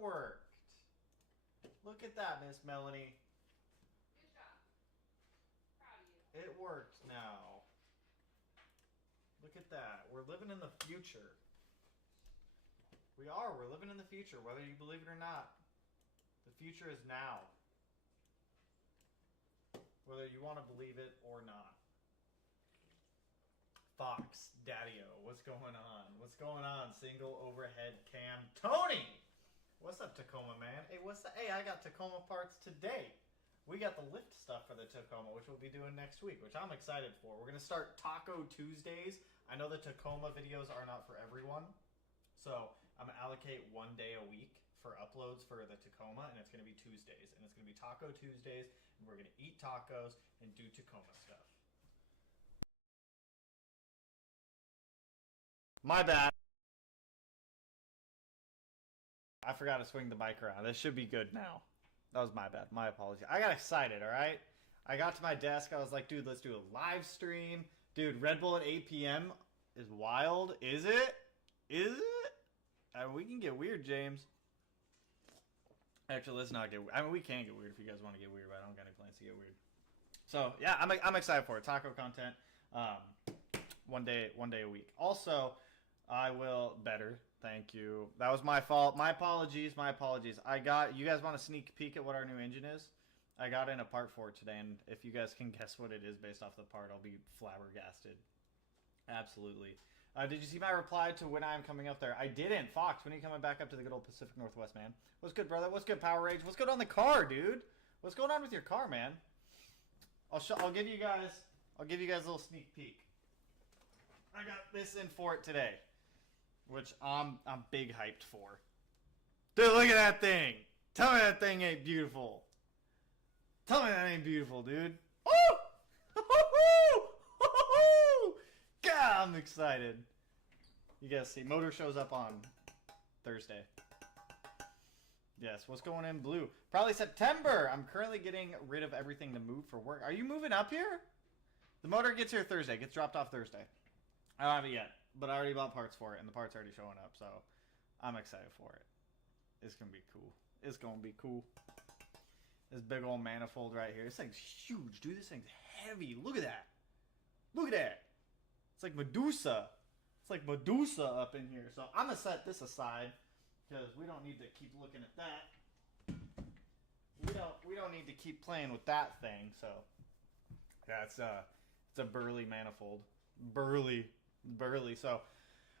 worked. Look at that, Miss Melanie. Good job. Proud of you. It worked now. Look at that. We're living in the future. We are. We're living in the future, whether you believe it or not. The future is now. Whether you want to believe it or not. Fox, Daddy-O, what's going on? What's going on? Single overhead cam. Tony! What's up, Tacoma, man? Hey, what's the... Hey, I got Tacoma parts today. We got the lift stuff for the Tacoma, which we'll be doing next week, which I'm excited for. We're going to start Taco Tuesdays. I know the Tacoma videos are not for everyone, so I'm going to allocate one day a week for uploads for the Tacoma, and it's going to be Tuesdays. And it's going to be Taco Tuesdays, and we're going to eat tacos and do Tacoma stuff. My bad. I forgot to swing the bike around. This should be good now. That was my bad. My apology. I got excited, all right? I got to my desk. I was like, dude, let's do a live stream. Dude, Red Bull at 8 p.m. is wild. Is it? Is it? We can get weird, James. Actually, let's not get weird. I mean, we can get weird if you guys want to get weird, but I don't got any plans to get weird. So, yeah, I'm excited for it. Taco content. One day a week. Also, I will better. Thank you. That was my fault. My apologies. My apologies. You guys want a sneak peek at what our new engine is? I got in a part for it today, and if you guys can guess what it is based off the part, I'll be flabbergasted. Absolutely. Did you see my reply to when I'm coming up there? I didn't. Fox, when are you coming back up to the good old Pacific Northwest, man? What's good, brother? What's good, Power Rage? What's good on the car, dude? What's going on with your car, man? I'll give you guys a little sneak peek. I got this in for it today, which I'm big hyped for. Dude, look at that thing. Tell me that thing ain't beautiful. Tell me that ain't beautiful, dude. Woo! God, I'm excited. You guys see, motor shows up on Thursday. Yes, what's going in blue? Probably September. I'm currently getting rid of everything to move for work. Are you moving up here? The motor gets here Thursday. Gets dropped off Thursday. I don't have it yet, but I already bought parts for it, and the parts are already showing up, so I'm excited for it. It's going to be cool. It's going to be cool. This big old manifold right here. This thing's huge, dude. This thing's heavy. Look at that. Look at that. It's like Medusa. It's like Medusa up in here. So I'm going to set this aside because we don't need to keep looking at that. We don't need to keep playing with that thing. So yeah, it's a burly manifold. Burly. So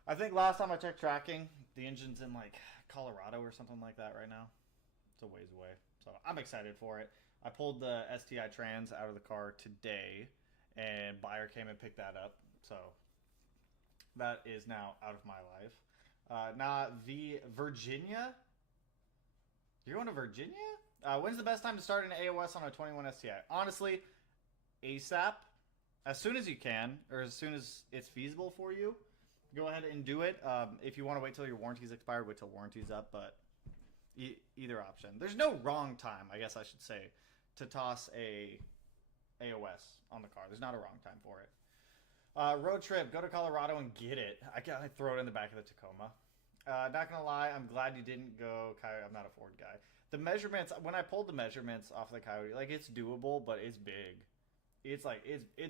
I think last time I checked tracking, the engine's in like Colorado or something like that right now. It's a ways away. So I'm excited for it. I pulled the STI trans out of the car today, and buyer came and picked that up. So that is now out of my life. Now, Virginia? You're going to Virginia? When's the best time to start an AOS on a 21 STI? Honestly, ASAP. As soon as you can, or as soon as it's feasible for you, go ahead and do it. If you want to wait till your warranty's expired, wait till warranty's up, but either option. There's no wrong time, I guess I should say, to toss a AOS on the car. There's not a wrong time for it. Road trip, go to Colorado and get it. I throw it in the back of the Tacoma. Not gonna lie, I'm glad you didn't go Coyote. I'm not a Ford guy. The measurements, when I pulled the measurements off the Coyote, like it's doable, but it's big. It's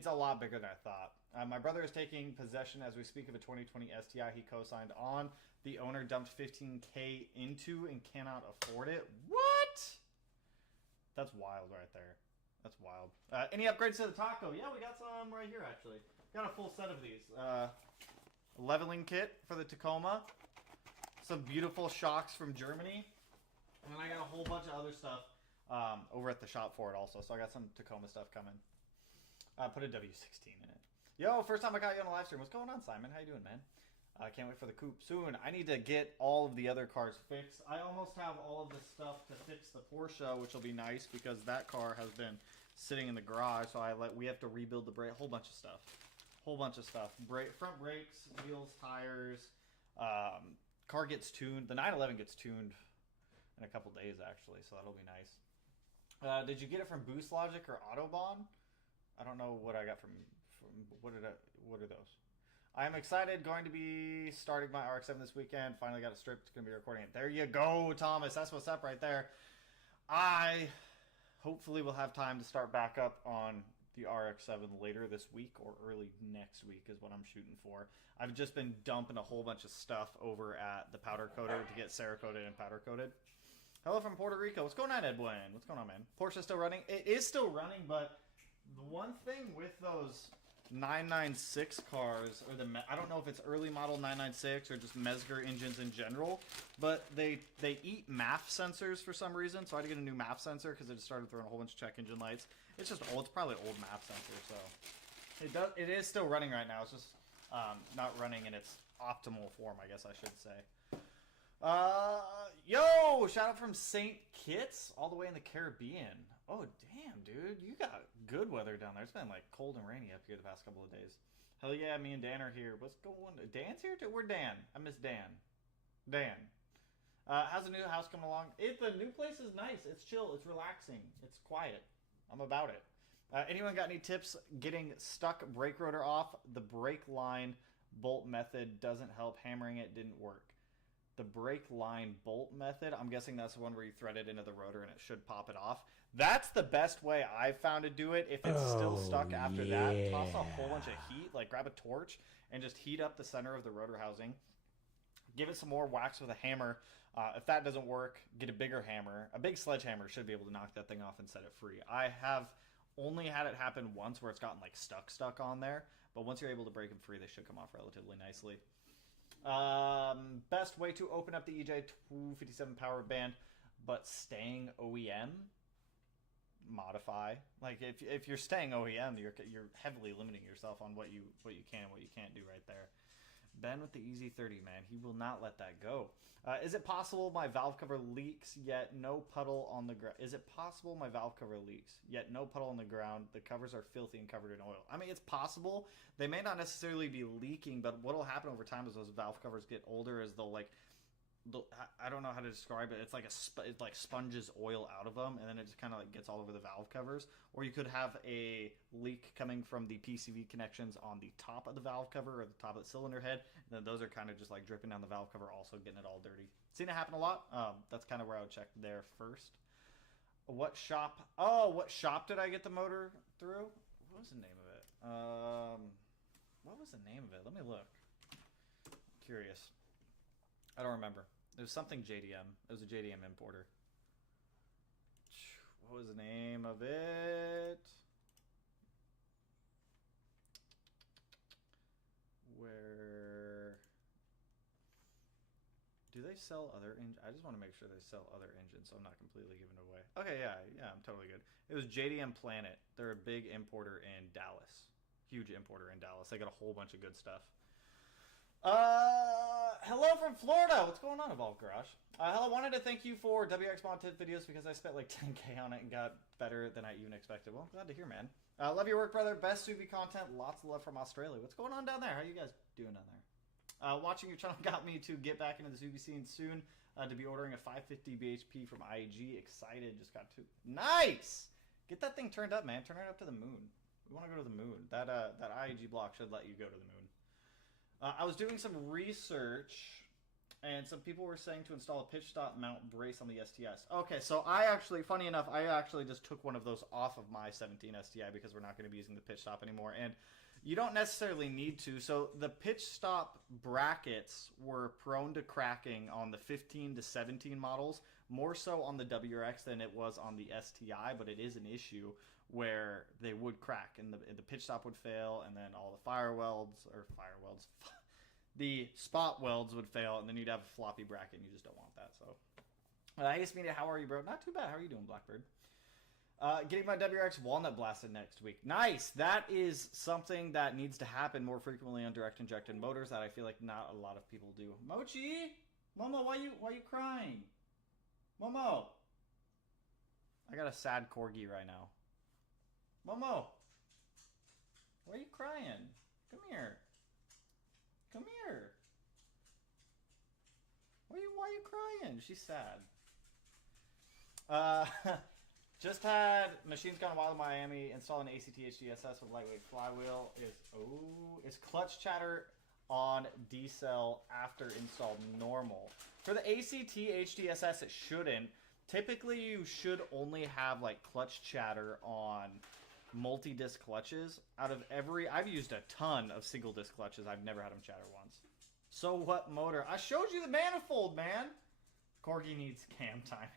a lot bigger than I thought. My brother is taking possession as we speak of a 2020 STI he co-signed on. The owner dumped $15K into and cannot afford it. What? That's wild right there. That's wild. Any upgrades to the Taco? Yeah, we got some right here actually. Got a full set of these. Leveling kit for the Tacoma. Some beautiful shocks from Germany. And then I got a whole bunch of other stuff over at the shop for it also. So I got some Tacoma stuff coming. Put a W16 in it. Yo, first time I got you on a live stream. What's going on, Simon? How you doing, man? I can't wait for the coupe soon. I need to get all of the other cars fixed. I almost have all of the stuff to fix the Porsche, which will be nice because that car has been sitting in the garage. So we have to rebuild the brake. Whole bunch of stuff. Front brakes, wheels, tires. Car gets tuned. The 911 gets tuned in a couple days actually, so that'll be nice. Did you get it from Boost Logic or Autobahn? I don't know what I got from what are those? I'm excited. Going to be starting my RX-7 this weekend. Finally got it stripped. Going to be recording it. There you go, Thomas. That's what's up right there. I hopefully will have time to start back up on the RX-7 later this week or early next week is what I'm shooting for. I've just been dumping a whole bunch of stuff over at the powder coater to get Cerakoted and powder coated. Hello from Puerto Rico. What's going on, Edwin? What's going on, man? Porsche's still running? It is still running, but the one thing with those 996 cars, or I don't know if it's early model 996 or just Mesger engines in general, but they eat MAF sensors for some reason, so I had to get a new MAF sensor because it just started throwing a whole bunch of check engine lights. It's just old. It's probably old MAF sensor, so it is still running right now. It's just not running in its optimal form, I guess I should say. Yo, shout out from St. Kitts, all the way in the Caribbean. Oh, damn, dude. You got good weather down there. It's been, like, cold and rainy up here the past couple of days. Hell yeah, me and Dan are here. What's going on? Dan's here, too? Where's Dan? I miss Dan. Dan. How's the new house coming along? The new place is nice. It's chill. It's relaxing. It's quiet. I'm about it. Anyone got any tips getting stuck brake rotor off? The brake line bolt method doesn't help. Hammering it didn't work. The brake line bolt method, I'm guessing that's the one where you thread it into the rotor and it should pop it off. That's the best way I've found to do it. If it's still stuck after that, toss a whole bunch of heat, like grab a torch and just heat up the center of the rotor housing. Give it some more wax with a hammer. If that doesn't work, get a bigger hammer. A big sledgehammer should be able to knock that thing off and set it free. I have only had it happen once where it's gotten like stuck on there, but once you're able to break them free, they should come off relatively nicely. Best way to open up the EJ 257 power band, but staying OEM, modify. Like if you're staying OEM, you're heavily limiting yourself on what you can and what you can't do right there. Ben with the Easy 30, man, he will not let that go. Is it possible my valve cover leaks yet no puddle on the ground? Is it possible my valve cover leaks yet no puddle on the ground? The covers are filthy and covered in oil. I mean, it's possible. They may not necessarily be leaking, but what will happen over time as those valve covers get older is I don't know how to describe it. It's like it like sponges oil out of them, and then it just kind of like gets all over the valve covers. Or you could have a leak coming from the PCV connections on the top of the valve cover or the top of the cylinder head, and then those are kind of just like dripping down the valve cover, also getting it all dirty. Seen it happen a lot. That's kind of where I would check there first. What shop did I get the motor through? What was the name of it? What was the name of it? Let me look. Curious. I don't remember. It was something JDM. It was a JDM importer. What was the name of it? Where... Do they sell other engines? I just want to make sure they sell other engines so I'm not completely giving it away. Okay, yeah, I'm totally good. It was JDM Planet. They're a big importer in Dallas. Huge importer in Dallas. They got a whole bunch of good stuff. Hello from Florida. What's going on, Evolve Garage? Hello, wanted to thank you for WX Mod Tip videos because I spent like 10K on it and got better than I even expected. Well, glad to hear, man. Love your work, brother. Best Subi content. Lots of love from Australia. What's going on down there? How you guys doing down there? Watching your channel got me to get back into the Subi scene soon. To be ordering a 550 BHP from IG. Excited. Just got to. Nice! Get that thing turned up, man. Turn it up to the moon. We want to go to the moon. That IG block should let you go to the moon. I was doing some research, and some people were saying to install a pitch stop mount brace on the STS. Okay, so funny enough, I actually just took one of those off of my 17 STI because we're not going to be using the pitch stop anymore, and you don't necessarily need to. So the pitch stop brackets were prone to cracking on the 15 to 17 models, more so on the WRX than it was on the STI, but it is an issue where they would crack and the pitch stop would fail, and then all the spot welds would fail, and then you'd have a floppy bracket, and you just don't want that. So, hey, Smita, how are you, bro? Not too bad. How are you doing, Blackbird? Getting my WRX walnut blasted next week. Nice. That is something that needs to happen more frequently on direct injected motors that I feel like not a lot of people do. Mochi, Momo, why you crying? Momo, I got a sad corgi right now. Momo, why are you crying? Come here. Come here. Why are you crying? She's sad. Just had Machines Gone Wild in Miami install an ACT HDSS with lightweight flywheel. Is clutch chatter on D-cell after installed normal. For the ACT HDSS, it shouldn't. Typically, you should only have like clutch chatter on multi-disc clutches. Out of every, I've used a ton of single-disc clutches. I've never had them chatter once. So what motor? I showed you the manifold, man. Corgi needs cam time.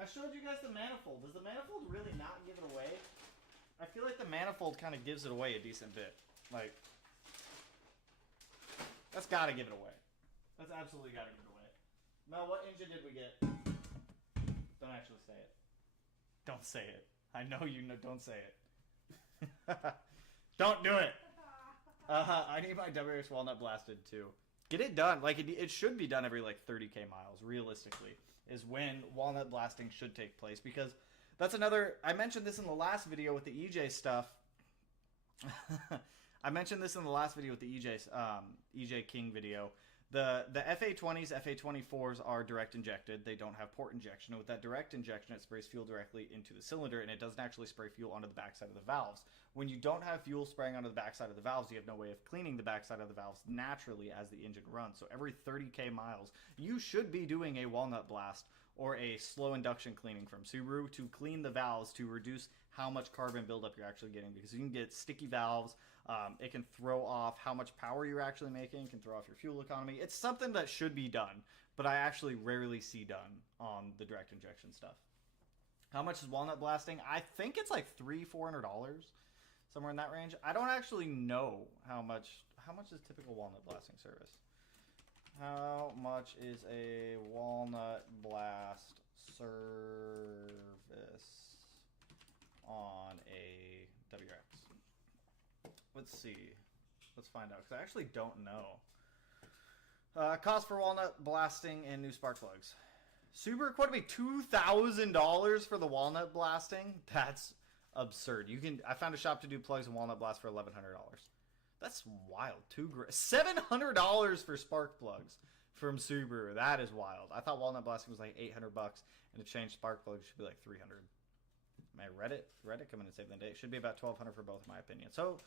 I showed you guys the manifold. Does the manifold really not give it away? I feel like the manifold kind of gives it away a decent bit. Like, that's got to give it away. That's absolutely got to give it away. Mel, what engine did we get? Don't actually say it. Don't say it. I know you know. Don't say it. Don't do it. I need my WRX Walnut blasted too. Get it done. Like it should be done every like 30k miles. Realistically, is when walnut blasting should take place, because that's another. I mentioned this in the last video with the EJ stuff. I mentioned this in the last video with the EJ King video. The FA20s, FA24s are direct injected. They don't have port injection. And with that direct injection, it sprays fuel directly into the cylinder, and it doesn't actually spray fuel onto the backside of the valves. When you don't have fuel spraying onto the backside of the valves, you have no way of cleaning the backside of the valves naturally as the engine runs. So every 30k miles, you should be doing a walnut blast or a slow induction cleaning from Subaru to clean the valves to reduce how much carbon buildup you're actually getting, because you can get sticky valves. It can throw off how much power you're actually making. It can throw off your fuel economy. It's something that should be done, but I actually rarely see done on the direct injection stuff. How much is walnut blasting? I think it's like $300-400, somewhere in that range. I don't actually know how much is typical walnut blasting service. How much is a walnut blast service on a WRX? Let's see. Let's find out, because I actually don't know. Cost for walnut blasting and new spark plugs. Subaru quoted me $2,000 for the walnut blasting. That's absurd. I found a shop to do plugs and walnut blast for $1,100. That's wild. $700 for spark plugs from Subaru. That is wild. I thought walnut blasting was like $800, and to change spark plugs should be like $300. Man, Reddit come in and save the day. It should be about $1,200 for both, in my opinion. So,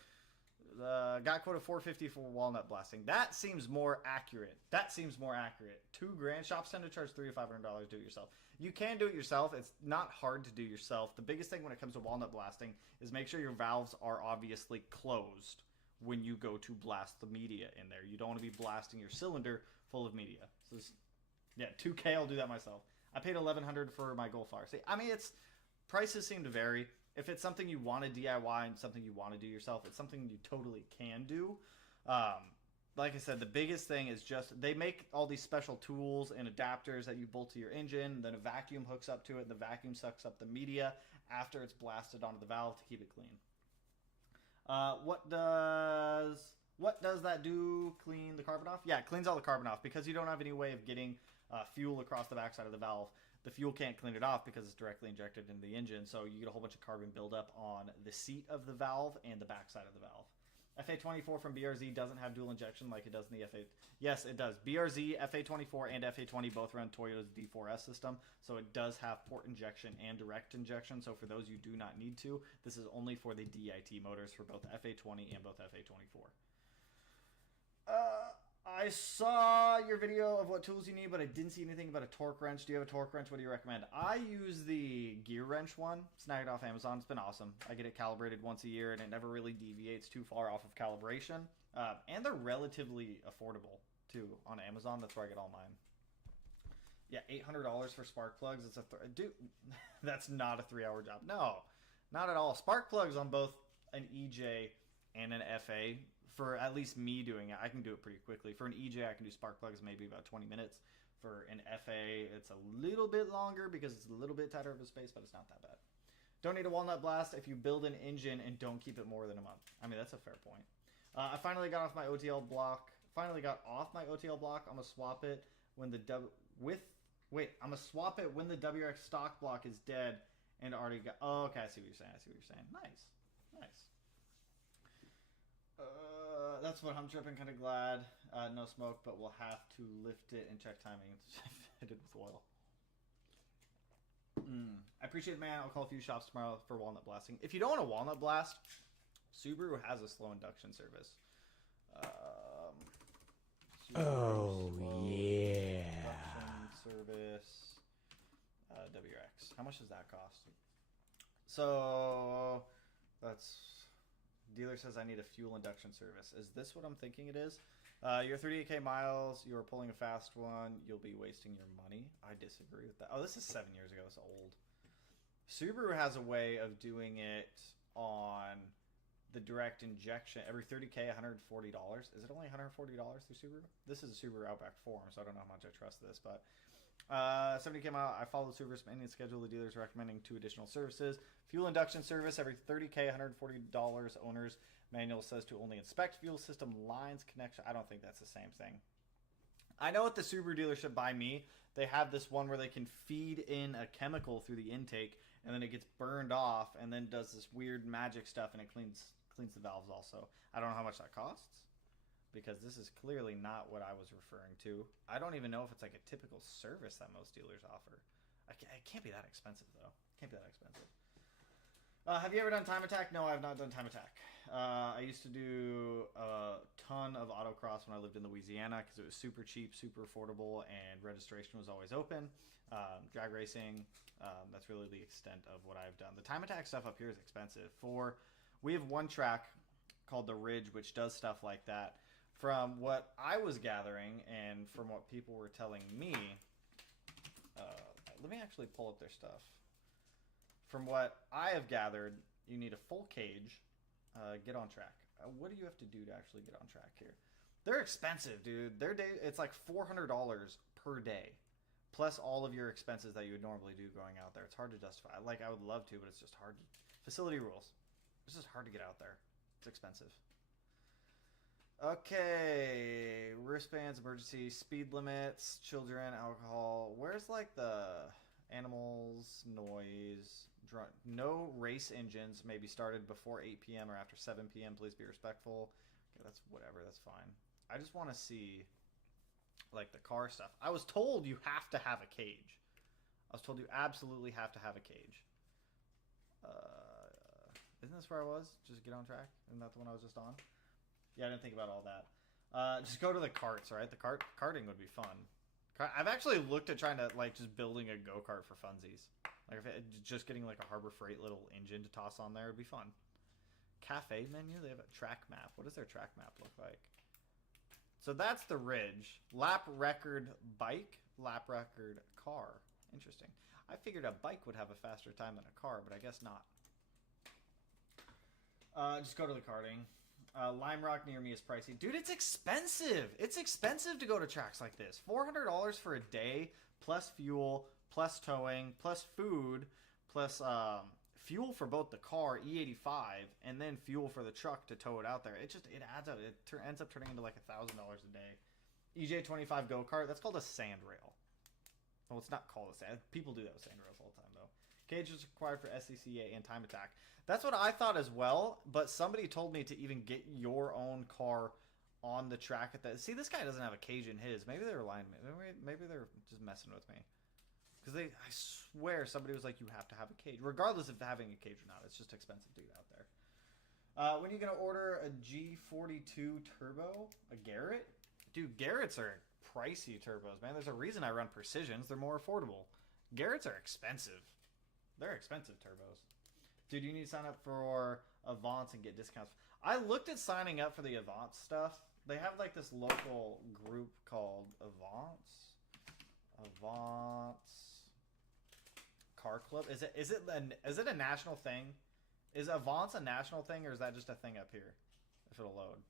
got quoted $450 for walnut blasting. That seems more accurate. $2,000. Shops tend to charge $300 to $500. Do it yourself. You can do it yourself. It's not hard to do yourself. The biggest thing when it comes to walnut blasting is make sure your valves are obviously closed when you go to blast the media in there. You don't want to be blasting your cylinder full of media. So yeah, $2,000. I'll do that myself. I paid $1,100 for my Gulf Fire. See, I mean, prices seem to vary. If it's something you want to DIY and something you want to do yourself, it's something you totally can do. Like I said, the biggest thing is just they make all these special tools and adapters that you bolt to your engine. Then a vacuum hooks up to it, and the vacuum sucks up the media after it's blasted onto the valve to keep it clean. What does that do? Clean the carbon off? Yeah, it cleans all the carbon off, because you don't have any way of getting fuel across the backside of the valve. The fuel can't clean it off because it's directly injected into the engine, so you get a whole bunch of carbon buildup on the seat of the valve and the backside of the valve. FA24 from BRZ doesn't have dual injection like it does in the FA. Yes, it does. BRZ, FA24, and FA20 both run Toyota's D4S system, so it does have port injection and direct injection. So for those you do not need to, this is only for the DIT motors for both FA20 and both FA24. I saw your video of what tools you need, but I didn't see anything about a torque wrench. Do you have a torque wrench? What do you recommend? I use the gear wrench one. Snagged off Amazon. It's been awesome. I get it calibrated once a year, and it never really deviates too far off of calibration. And they're relatively affordable, too, on Amazon. That's where I get all mine. Yeah, $800 for spark plugs. It's dude, that's not a 3-hour job. No, not at all. Spark plugs on both an EJ and an FA, for at least me doing it, I can do it pretty quickly. For an EJ, I can do spark plugs maybe about 20 minutes. For an FA, it's a little bit longer because it's a little bit tighter of a space, but it's not that bad. Don't need a walnut blast if you build an engine and don't keep it more than a month. I mean, that's a fair point. I finally got off my OTL block. I'm gonna swap it when the I'm gonna swap it when the WRX stock block is dead and already got. Oh, okay, I see what you're saying. Nice. That's what I'm tripping. Kind of glad. No smoke, but we'll have to lift it and check timing. Fitted with oil. I appreciate it, man. I'll call a few shops tomorrow for walnut blasting. If you don't want a walnut blast, Subaru has a slow induction service. Oh, yeah. Production service. WX. How much does that cost? So that's dealer says I need a fuel induction service. Is this what I'm thinking it is? Your 38k miles. You're pulling a fast one. You'll be wasting your money. I disagree with that. Oh, this is 7 years ago. It's old. Subaru has a way of doing it on the direct injection. Every 30k, $140. Is it only $140 through Subaru? This is a Subaru Outback Forum, so I don't know how much I trust this, but 70k mile. I follow the Subaru's maintenance schedule. The dealer is recommending 2 additional services. Fuel induction service every 30k, $140. Owner's manual says to only inspect fuel system lines connection. I don't think that's the same thing. I know at the Subaru dealership by me, they have this one where they can feed in a chemical through the intake, and then it gets burned off, and then does this weird magic stuff, and it cleans the valves also. I don't know how much that costs, because this is clearly not what I was referring to. I don't even know if it's like a typical service that most dealers offer. It can't be that expensive, though. It can't be that expensive. Have you ever done Time Attack? No, I have not done Time Attack. I used to do a ton of autocross when I lived in Louisiana because it was super cheap, super affordable, and registration was always open. Drag racing, that's really the extent of what I've done. The Time Attack stuff up here is expensive. We have one track called the Ridge, which does stuff like that. From what I was gathering and from what people were telling me, let me actually pull up their stuff. From what I have gathered, you need a full cage, get on track. What do you have to do to actually get on track here? They're expensive, dude. It's like $400 per day, plus all of your expenses that you would normally do going out there. It's hard to justify. Like, I would love to, but it's just hard. Facility rules. It's just hard to get out there. It's expensive. Okay, wristbands, emergency, speed limits, children, alcohol. Where's like the animals, noise, no race engines may be started before 8 p.m. or after 7 p.m. Please be respectful. Okay, that's whatever. That's fine. I just want to see like the car stuff. I was told you have to have a cage. I was told you absolutely have to have a cage. Isn't this where I was? Just get on track? Isn't that the one I was just on? Yeah, I didn't think about all that. Just go to the carts, right? The karting would be fun. I've actually looked at trying to, like, just building a go-kart for funsies. Like, just getting, like, a Harbor Freight little engine to toss on there would be fun. Cafe menu? They have a track map. What does their track map look like? So that's the Ridge. Lap record bike, lap record car. Interesting. I figured a bike would have a faster time than a car, but I guess not. Just go to the karting. Lime Rock near me is pricey. Dude, it's expensive. It's expensive to go to tracks like this. $400 for a day, plus fuel, plus towing, plus food, plus fuel for both the car, E85, and then fuel for the truck to tow it out there. It adds up. It ends up turning into like $1,000 a day. EJ25 go-kart, that's called a sand rail. Well, it's not called a sand. People do that with sand rails all the time, though. Cage is required for SCCA and Time Attack. That's what I thought as well, but somebody told me to even get your own car on the track at that. See, this guy doesn't have a cage in his. Maybe they're lying to me. Maybe they're just messing with me. Because I swear somebody was like, you have to have a cage. Regardless of having a cage or not, it's just expensive to get out there. When are you going to order a G42 turbo? A Garrett? Dude, Garretts are pricey turbos, man. There's a reason I run Precisions. They're more affordable. Garretts are expensive. They're expensive turbos. Dude, you need to sign up for Avance and get discounts. I looked at signing up for the Avance stuff. They have like this local group called Avance Car Club. Is it a national thing? Is Avance a national thing, or is that just a thing up here? If it'll load.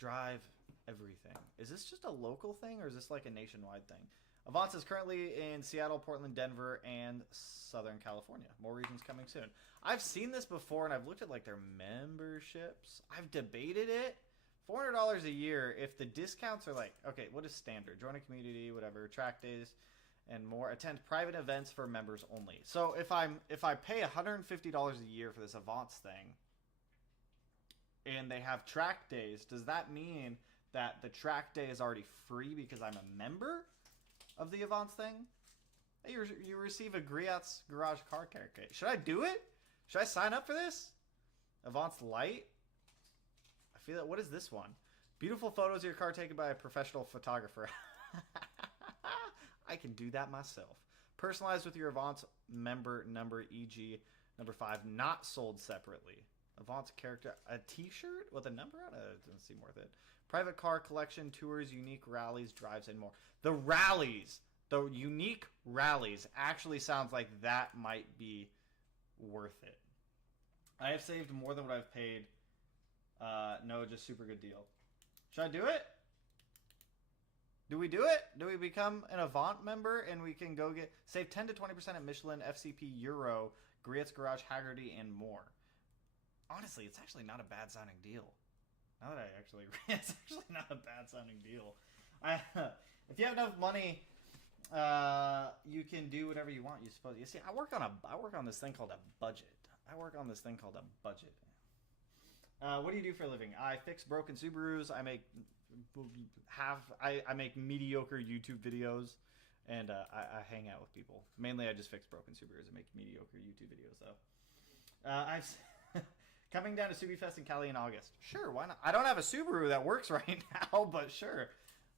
Drive everything. Is this just a local thing, or is this like a nationwide thing? Avance is currently in Seattle, Portland, Denver, and Southern California. More regions coming soon. I've seen this before, and I've looked at like their memberships. I've debated it. $400 a year if the discounts are like, okay, what is standard? Join a community, whatever, track days, and more. Attend private events for members only. So if I pay $150 a year for this Avance thing, and they have track days, does that mean that the track day is already free because I'm a member of the Avance thing? Hey, you receive a Griot's Garage Car Care Kit. Should I do it? Should I sign up for this? Avance Lite? I feel that. What is this one? Beautiful photos of your car taken by a professional photographer. I can do that myself. Personalized with your Avance member number, e.g. number 5, not sold separately. Avance character, a t-shirt with a number on it? It doesn't seem worth it. Private car collection, tours, unique rallies, drives, and more. The rallies, the unique rallies actually sounds like that might be worth it. I have saved more than what I've paid. No, just super good deal. Should I do it? Do we do it? Do we become an Avant member and we can go get save 10 to 20% at Michelin, FCP, Euro, Griot's Garage, Haggerty, and more? Honestly, it's actually not a bad sounding deal. Now that I actually, it's actually not a bad sounding deal. If you have enough money, you can do whatever you want. You suppose. You see, I work on this thing called a budget. What do you do for a living? I fix broken Subarus. I make mediocre YouTube videos, and I hang out with people. Mainly, I just fix broken Subarus and make mediocre YouTube videos, though. I've coming down to SubiFest in Cali in August. Sure, why not? I don't have a Subaru that works right now, but sure.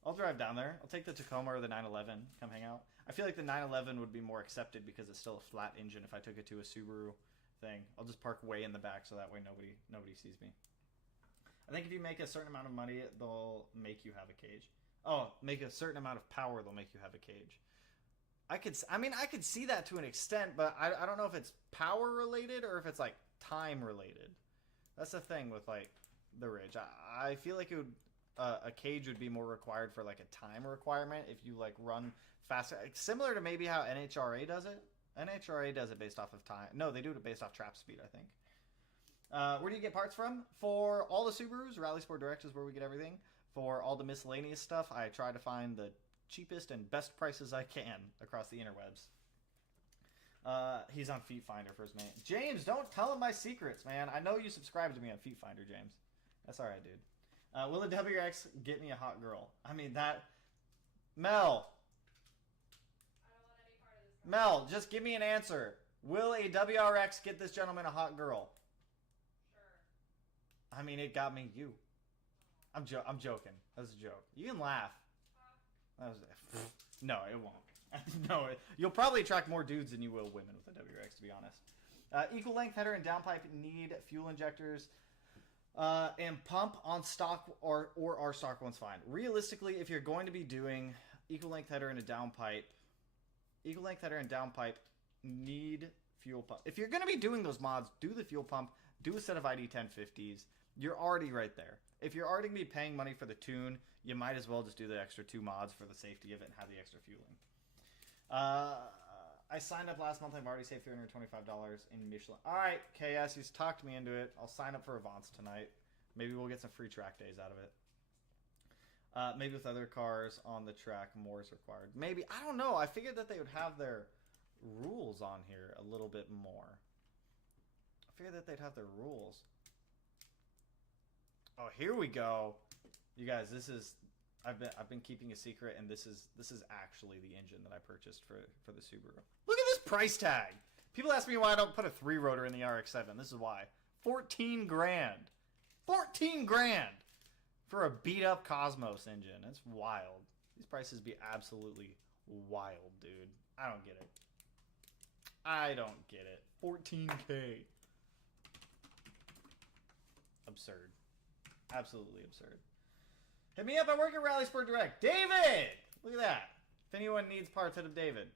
I'll drive down there. I'll take the Tacoma or the 911. Come hang out. I feel like the 911 would be more accepted because it's still a flat engine if I took it to a Subaru thing. I'll just park way in the back so that way nobody sees me. I think if you make a certain amount of money, they'll make you have a cage. Oh, make a certain amount of power, they'll make you have a cage. I could see that to an extent, but I don't know if it's power related or if it's like time related. That's the thing with like the Ridge. I feel like it would a cage would be more required for like a time requirement if you like run faster, similar to maybe how NHRA does it. NHRA does it based off of time. No, they do it based off trap speed, I think. Where do you get parts from? For all the Subarus, Rally Sport Direct is where we get everything. For all the miscellaneous stuff, I try to find the cheapest and best prices I can across the interwebs. He's on Feet Finder for his name. James, don't tell him my secrets, man. I know you subscribe to me on Feet Finder, James. That's all right, dude. Will a WX get me a hot girl? I mean, that... Mel. I don't want any part of this. Mel, just give me an answer. Will a WRX get this gentleman a hot girl? Sure. I mean, it got me you. I'm joking. That was a joke. You can laugh. That was no, it won't. No, you'll probably attract more dudes than you will women with a WRX, to be honest. Equal length header and downpipe need fuel injectors, and pump on stock or our stock one's fine. Realistically, if you're going to be doing equal length header and a downpipe, need fuel pump. If you're going to be doing those mods, do the fuel pump. Do a set of ID 1050s. You're already right there. If you're already going to be paying money for the tune, you might as well just do the extra 2 mods for the safety of it and have the extra fueling. I signed up last month. I've already saved $325 in Michelin. All right, KS, he's talked me into it. I'll sign up for Avance tonight. Maybe we'll get some free track days out of it. Maybe with other cars on the track, more is required. Maybe. I don't know. I figured that they would have their rules on here a little bit more. I figured that they'd have their rules. Oh, here we go. You guys, this is... I've been keeping a secret, and this is actually the engine that I purchased for the Subaru. Look at this price tag. People ask me why I don't put a 3-rotor in the RX-7. This is why. 14 grand. 14 grand for a beat up Cosmos engine. That's wild. These prices be absolutely wild, dude. I don't get it. I don't get it. 14K. Absurd. Absolutely absurd. Hit me up. I work at Rally Sport Direct. David! Look at that. If anyone needs parts, hit up David.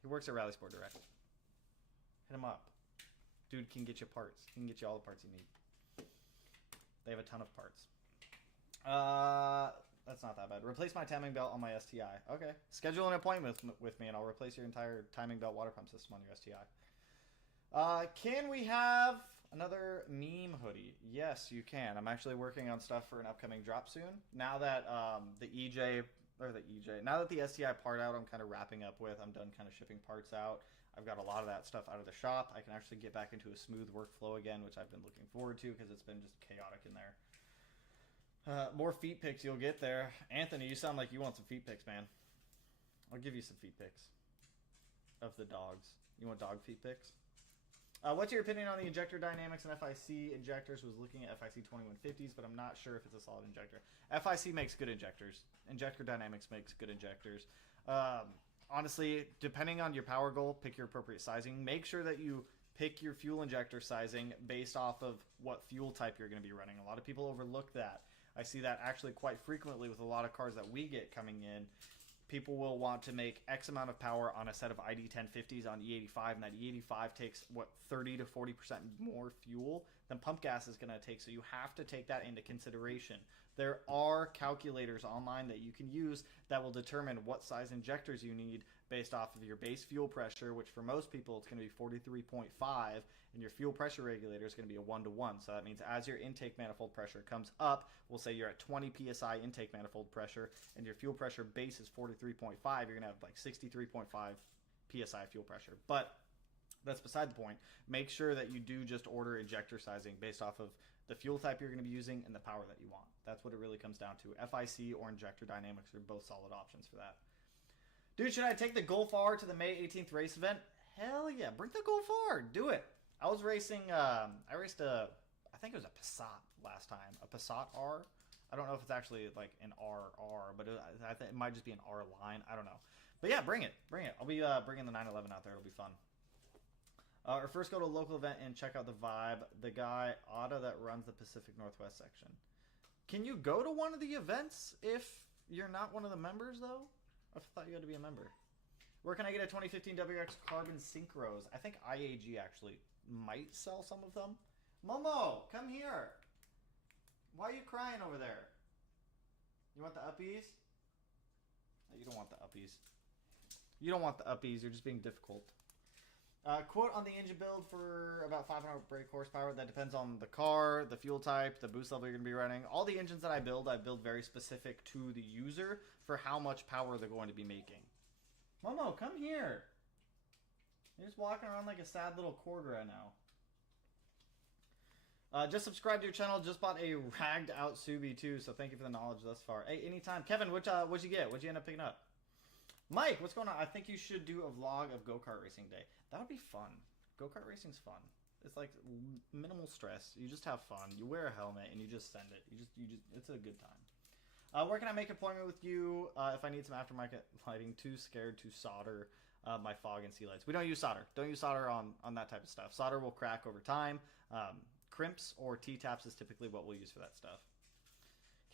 He works at Rally Sport Direct. Hit him up. Dude can get you parts. He can get you all the parts you need. They have a ton of parts. That's not that bad. Replace my timing belt on my STI. Okay. Schedule an appointment with me and I'll replace your entire timing belt water pump system on your STI. Can we have another meme hoodie? Yes, you can. I'm actually working on stuff for an upcoming drop soon. Now that now that the STI part out, I'm kind of wrapping up with. I'm done kind of shipping parts out. I've got a lot of that stuff out of the shop. I can actually get back into a smooth workflow again, which I've been looking forward to because it's been just chaotic in there. More feet pics you'll get there. Anthony, you sound like you want some feet pics, man. I'll give you some feet pics of the dogs. You want dog feet pics? What's your opinion on the injector dynamics and FIC injectors? Was looking at FIC 2150s, but I'm not sure if it's a solid injector. FIC makes good injectors. Injector dynamics makes good injectors. Honestly, depending on your power goal, pick your appropriate sizing. Make sure that you pick your fuel injector sizing based off of what fuel type you're going to be running. A lot of people overlook that. I see that actually quite frequently with a lot of cars that we get coming in. People will want to make X amount of power on a set of ID 1050s on E85, and that E85 takes, 30 to 40% more fuel than pump gas is going to take, so you have to take that into consideration. There are calculators online that you can use that will determine what size injectors you need based off of your base fuel pressure, which for most people it's going to be 43.5, and your fuel pressure regulator is going to be a 1-to-1. So that means as your intake manifold pressure comes up, we'll say you're at 20 psi intake manifold pressure, and your fuel pressure base is 43.5, you're going to have like 63.5 psi fuel pressure. But that's beside the point. Make sure that you do just order injector sizing based off of the fuel type you're going to be using and the power that you want. That's what it really comes down to. FIC or injector dynamics are both solid options for that. Dude, should I take the Golf R to the May 18th race event? Hell yeah, bring the Golf R. Do it. I was racing, I think it was a Passat last time. A Passat R. I don't know if it's actually like an RR, but I think it might just be an R line. I don't know. But yeah, bring it. Bring it. I'll be bringing the 911 out there. It'll be fun. Or first go to a local event and check out the vibe. The guy, Otto, that runs the Pacific Northwest section. Can you go to one of the events if you're not one of the members, though? I thought you had to be a member. Where can I get a 2015 WX Carbon Synchros? I think IAG actually might sell some of them. Momo, come here. Why are you crying over there? You want the uppies? No, you don't want the uppies. You don't want the uppies. You're just being difficult. Quote on the engine build for about 500 brake horsepower. That depends on the car, the fuel type, the boost level you're going to be running. All the engines that I build very specific to the user for how much power they're going to be making. Momo, come here. You're just walking around like a sad little cord right now. Just subscribe to your channel. Just bought a ragged out Subi too, so thank you for the knowledge thus far. Hey, anytime. Kevin, what'd you get? What'd you end up picking up? Mike, what's going on? I think you should do a vlog of go-kart racing day. That would be fun. Go-kart racing's fun. It's like minimal stress. You just have fun. You wear a helmet and you just send it. It's a good time. Where can I make an appointment with you if I need some aftermarket lighting? Too scared to solder my fog and sea lights. We don't use solder. Don't use solder on that type of stuff. Solder will crack over time. Crimps or T-taps is typically what we'll use for that stuff.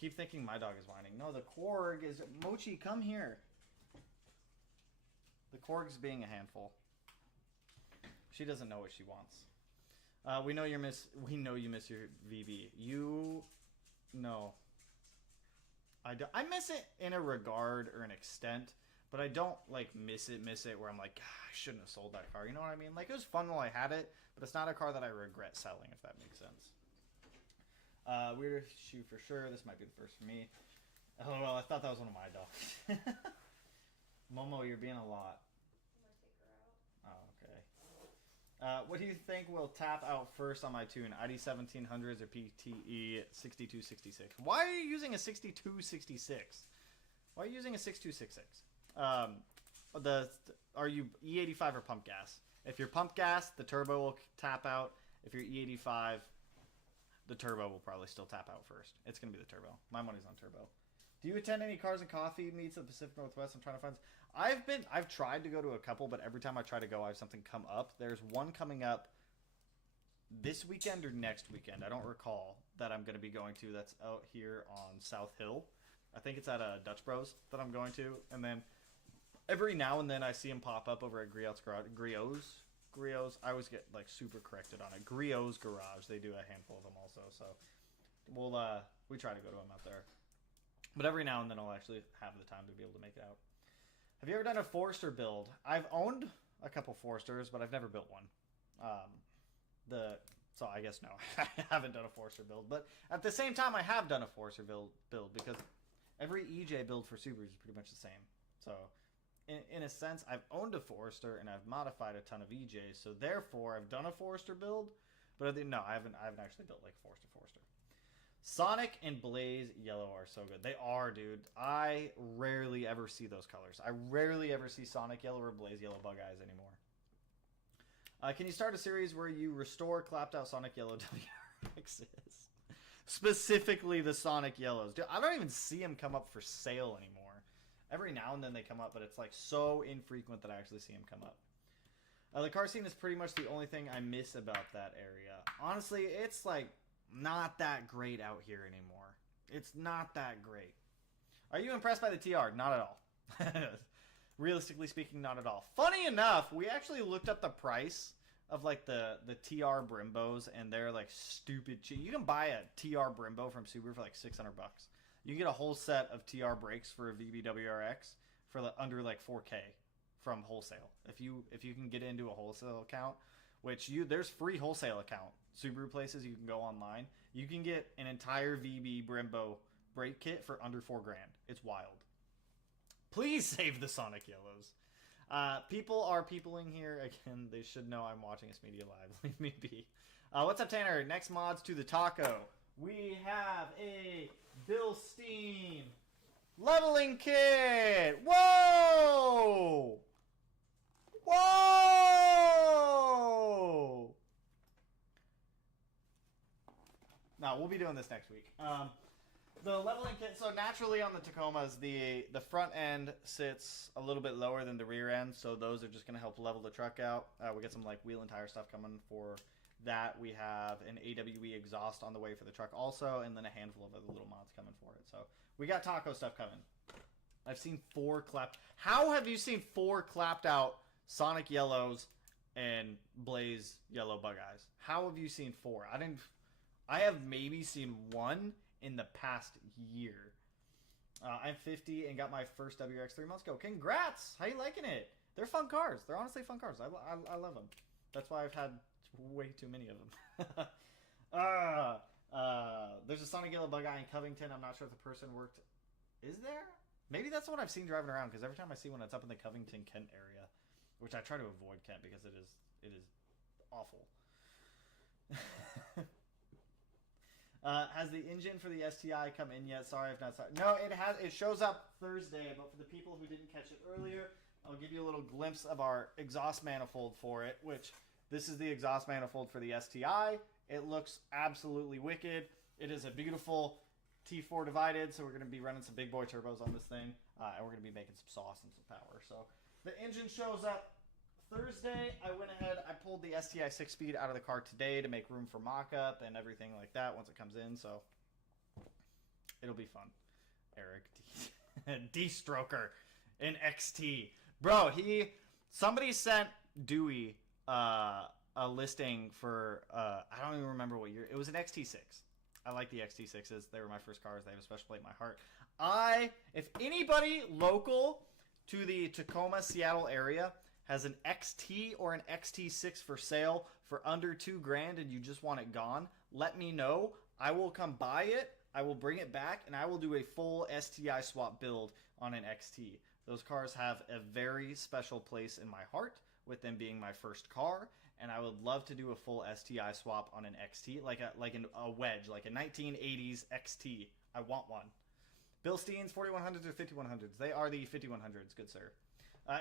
Keep thinking my dog is whining. No, the Korg is... Mochi, come here. The Korg's being a handful. She doesn't know what she wants. We know you miss your VB. No. I miss it in a regard or an extent, but I don't like miss it where I'm like, I shouldn't have sold that car. You know what I mean? Like, it was fun while I had it, but it's not a car that I regret selling, if that makes sense. Weird shoe for sure. This might be the first for me. Oh, well, I thought that was one of my dogs. Momo, you're being a lot. I'm gonna take her out. Oh, okay. What do you think will tap out first on my tune? ID 1700s or PTE 6266? Why are you using a 6266? Why are you using a 6266? Are you E85 or pump gas? If you're pump gas, the turbo will tap out. If you're E85, the turbo will probably still tap out first. It's going to be the turbo. My money's on turbo. Do you attend any Cars and Coffee meets at the Pacific Northwest? I'm trying to find... I've tried to go to a couple, but every time I try to go, I have something come up. There's one coming up this weekend or next weekend. I don't recall that I'm going to be going to. That's out here on South Hill. I think it's at Dutch Bros that I'm going to. And then every now and then I see them pop up over at Griot's Garage. Griot's. I always get like super corrected on it. Griot's Garage. They do a handful of them also. So we try to go to them out there. But every now and then I'll actually have the time to be able to make it out. Have you ever done a Forester build? I've owned a couple Foresters, but I've never built one. So I guess no, I haven't done a Forester build. But at the same time, I have done a Forester build because every EJ build for Subaru is pretty much the same. So in a sense, I've owned a Forester and I've modified a ton of EJs. So therefore, I've done a Forester build. But no, I haven't actually built like Forester. Sonic and Blaze Yellow are so good. They are, dude. I rarely ever see those colors. I rarely ever see Sonic Yellow or Blaze Yellow Bug Eyes anymore. Can you start a series where you restore clapped out Sonic Yellow WRXs? Specifically the Sonic Yellows. Dude, I don't even see them come up for sale anymore. Every now and then they come up, but it's like so infrequent that I actually see them come up. The car scene is pretty much the only thing I miss about that area. Honestly, it's like not that great out here anymore. It's not that great. Are you impressed by the TR? Not at all. Realistically speaking, not at all. Funny enough, we actually looked up the price of like the TR Brimbos, and they're like stupid cheap. You can buy a TR Brembo from Subaru for like $600. You can get a whole set of TR brakes for a VBWRX for under like 4K from wholesale. If you can get into a wholesale account, which there's free wholesale account Subaru places you can go online. You can get an entire VB Brembo brake kit for under $4,000. It's wild. Please save the Sonic Yellows. People are peopling here. Again, they should know I'm watching this media live. Leave me be. What's up, Tanner? Next mods to the taco. We have a Bilstein leveling kit. Whoa! Whoa! No, we'll be doing this next week. The leveling kit, so naturally on the Tacomas, the front end sits a little bit lower than the rear end, so those are just going to help level the truck out. We get some like wheel and tire stuff coming for that. We have an AWE exhaust on the way for the truck also, and then a handful of other little mods coming for it. So we got taco stuff coming. I've seen 4 clapped. How have you seen 4 clapped out Sonic Yellows and Blaze Yellow Bug Eyes? How have you seen 4? I have maybe seen 1 in the past year. I'm 50 and got my first WRX 3 months ago. Congrats! How you liking it? They're fun cars. They're honestly fun cars. I love them. That's why I've had way too many of them. There's a Sonic Yellow Bug Eye in Covington. I'm not sure if the person worked. Is there? Maybe that's the one I've seen driving around, because every time I see one, it's up in the Covington, Kent area, which I try to avoid Kent because it is awful. Has the engine for the STI come in yet? Sorry, I've not saw it. No, it has. It shows up Thursday, but for the people who didn't catch it earlier, I'll give you a little glimpse of our exhaust manifold for it, which this is the exhaust manifold for the STI. It looks absolutely wicked. It is a beautiful T4 divided, so we're going to be running some big boy turbos on this thing, and we're going to be making some sauce and some power. So the engine shows up Thursday. I went ahead, I pulled the STI 6-speed out of the car today to make room for mock-up and everything like that once it comes in, so it'll be fun. Eric D-Stroker in XT. Bro, somebody sent Dewey a listing for, I don't even remember what year. It was an XT6. I like the XT6s. They were my first cars. They have a special place in my heart. If anybody local to the Tacoma, Seattle area has an XT or an XT6 for sale for under $2,000 and you just want it gone, let me know. I will come buy it. I will bring it back, and I will do a full STI swap build on an XT. Those cars have a very special place in my heart, with them being my first car, and I would love to do a full STI swap on an XT, like a wedge, like a 1980s XT. I want one. Bilsteins, 4100s or 5100s? They are the 5100s, good sir.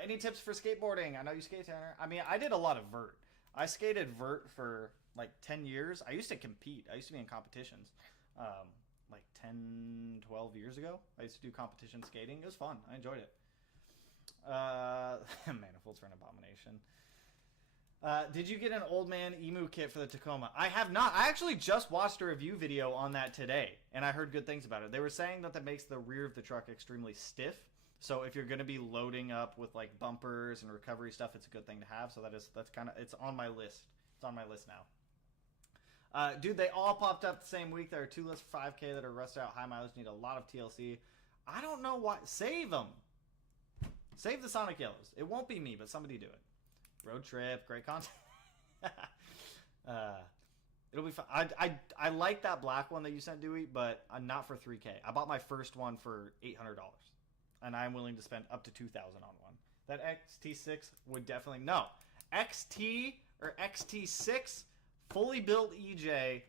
Any tips for skateboarding? I know you skate, Tanner. I mean, I did a lot of vert. I skated vert for like 10 years. I used to compete. I used to be in competitions. Like 10, 12 years ago. I used to do competition skating. It was fun. I enjoyed it. Manifolds for an abomination. Did you get an old man emu kit for the Tacoma? I have not. I actually just watched a review video on that today, and I heard good things about it. They were saying that makes the rear of the truck extremely stiff. So if you're going to be loading up with like bumpers and recovery stuff, it's a good thing to have. So that's kind of, it's on my list. It's on my list now. Dude, they all popped up the same week. There are 2 lists for 5K that are rusted out, high mileage, need a lot of TLC. I don't know why. Save them. Save the Sonic Yellows. It won't be me, but somebody do it. Road trip, great content. It'll be fun. I like that black one that you sent, Dewey, but not for 3K. I bought my first one for $800, and I'm willing to spend up to $2,000 on one. That XT6 would definitely no. XT or XT6, fully built EJ,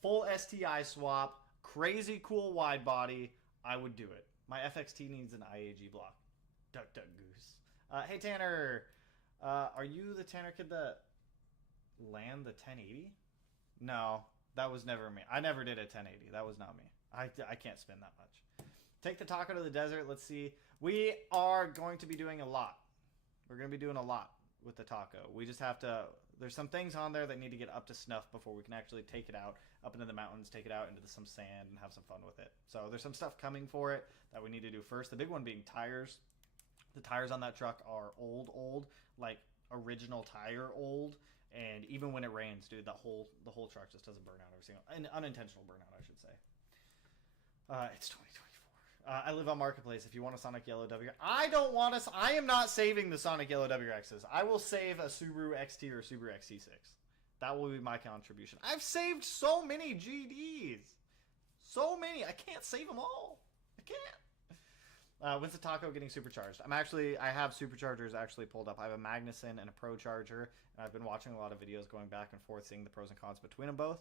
full STI swap, crazy cool wide body. I would do it. My FXT needs an IAG block. Duck, duck, goose. Hey, Tanner. Are you the Tanner kid that land the 1080? No, that was never me. I never did a 1080. That was not me. I can't spin that much. Take the taco to the desert. Let's see. We are going to be doing a lot. We're going to be doing a lot with the taco. We just have to... There's some things on there that need to get up to snuff before we can actually take it out up into the mountains, take it out into some sand, and have some fun with it. So there's some stuff coming for it that we need to do first. The big one being tires. The tires on that truck are old, like original tire old. And even when it rains, dude, the whole truck just doesn't burn out every single... An unintentional burnout, I should say. It's 2024. I live on Marketplace. If you want a Sonic Yellow WRX, I don't want to. I am not saving the Sonic Yellow WRXs. I will save a Subaru XT or Subaru XT6. That will be my contribution. I've saved so many GDs. So many. I can't save them all. I can't. When's the taco getting supercharged? I have superchargers actually pulled up. I have a Magnuson and a Pro Charger, and I've been watching a lot of videos going back and forth, seeing the pros and cons between them both.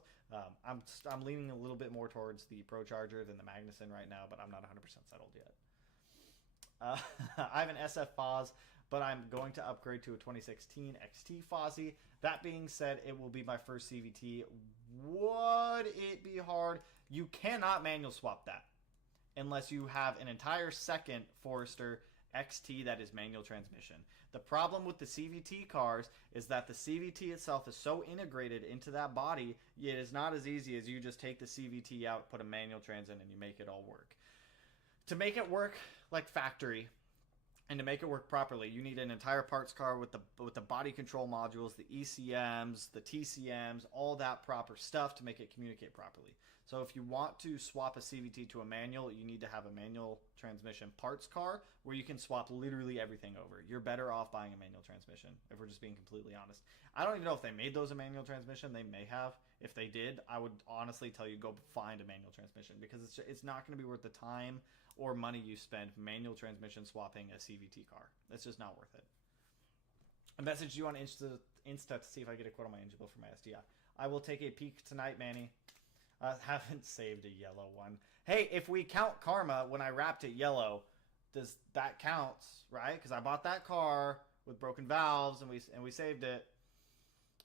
I'm leaning a little bit more towards the Pro Charger than the Magnuson right now, but I'm not 100% settled yet. I have an SF Foz, but I'm going to upgrade to a 2016 XT Fozzy. That being said, it will be my first CVT. Would it be hard? You cannot manual swap that unless you have an entire second Forester XT that is manual transmission. The problem with the CVT cars is that the CVT itself is so integrated into that body, it is not as easy as you just take the CVT out, put a manual trans in, and you make it all work. To make it work like factory, and to make it work properly, you need an entire parts car with the body control modules, the ECMs, the TCMs, all that proper stuff to make it communicate properly. So if you want to swap a CVT to a manual, you need to have a manual transmission parts car where you can swap literally everything over. You're better off buying a manual transmission, if we're just being completely honest. I don't even know if they made those a manual transmission. They may have. If they did, I would honestly tell you go find a manual transmission because it's not going to be worth the time or money you spend manual transmission swapping a CVT car. It's just not worth it. I messaged you on Insta to see if I get a quote on my engine bill for my SDI. I will take a peek tonight, Manny. I haven't saved a yellow one. Hey, if we count Karma when I wrapped it yellow, does that counts, right? Because I bought that car with broken valves and we saved it.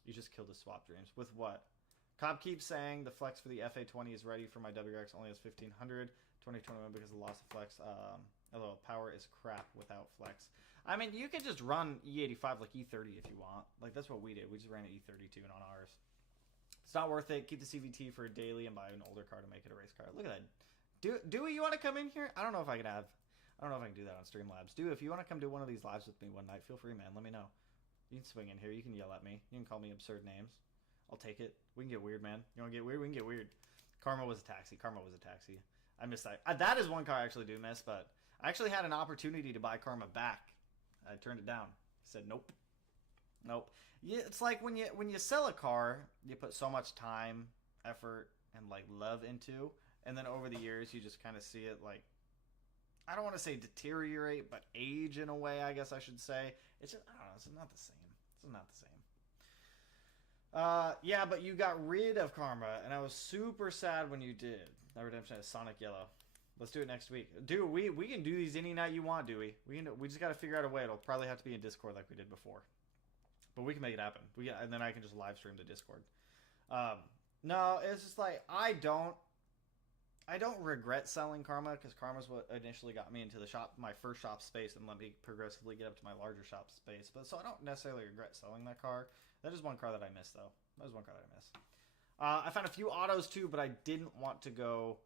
You just killed the swap dreams. With what? Cobb keeps saying the flex for the FA20 is ready for my WRX only has 1500. 2021 because of the loss of flex. Although power is crap without flex. I mean, you could just run E85 like E30 if you want. Like, that's what we did. We just ran an E32 on ours. It's not worth it. Keep the CVT for a daily and buy an older car to make it a race car. Look at that. Dewey, you want to come in here? I don't know if I can do that on Streamlabs. Dewey, if you want to come do one of these lives with me one night, feel free, man. Let me know. You can swing in here. You can yell at me. You can call me absurd names. I'll take it. We can get weird, man. You want to get weird? We can get weird. Karma was a taxi. I miss that. That is one car I actually do miss, but I actually had an opportunity to buy Karma back. I turned it down. I said, nope. Yeah, it's like when you sell a car, you put so much time, effort, and like love into, and then over the years you just kind of see it like, I don't want to say deteriorate, but age in a way, I guess I should say. It's just, I don't know, it's not the same. It's not the same. Yeah, but you got rid of Karma, and I was super sad when you did. That redemption is Sonic Yellow. Let's do it next week. Dude, we can do these any night you want, Dewey. We just got to figure out a way. It'll probably have to be in Discord like we did before. But we can make it happen. And then I can just live stream to Discord. No, it's just like, I don't regret selling Karma because Karma's what initially got me into the shop, my first shop space, and let me progressively get up to my larger shop space. But so I don't necessarily regret selling that car. That is one car that I miss, though. I found a few autos too, but I didn't want to go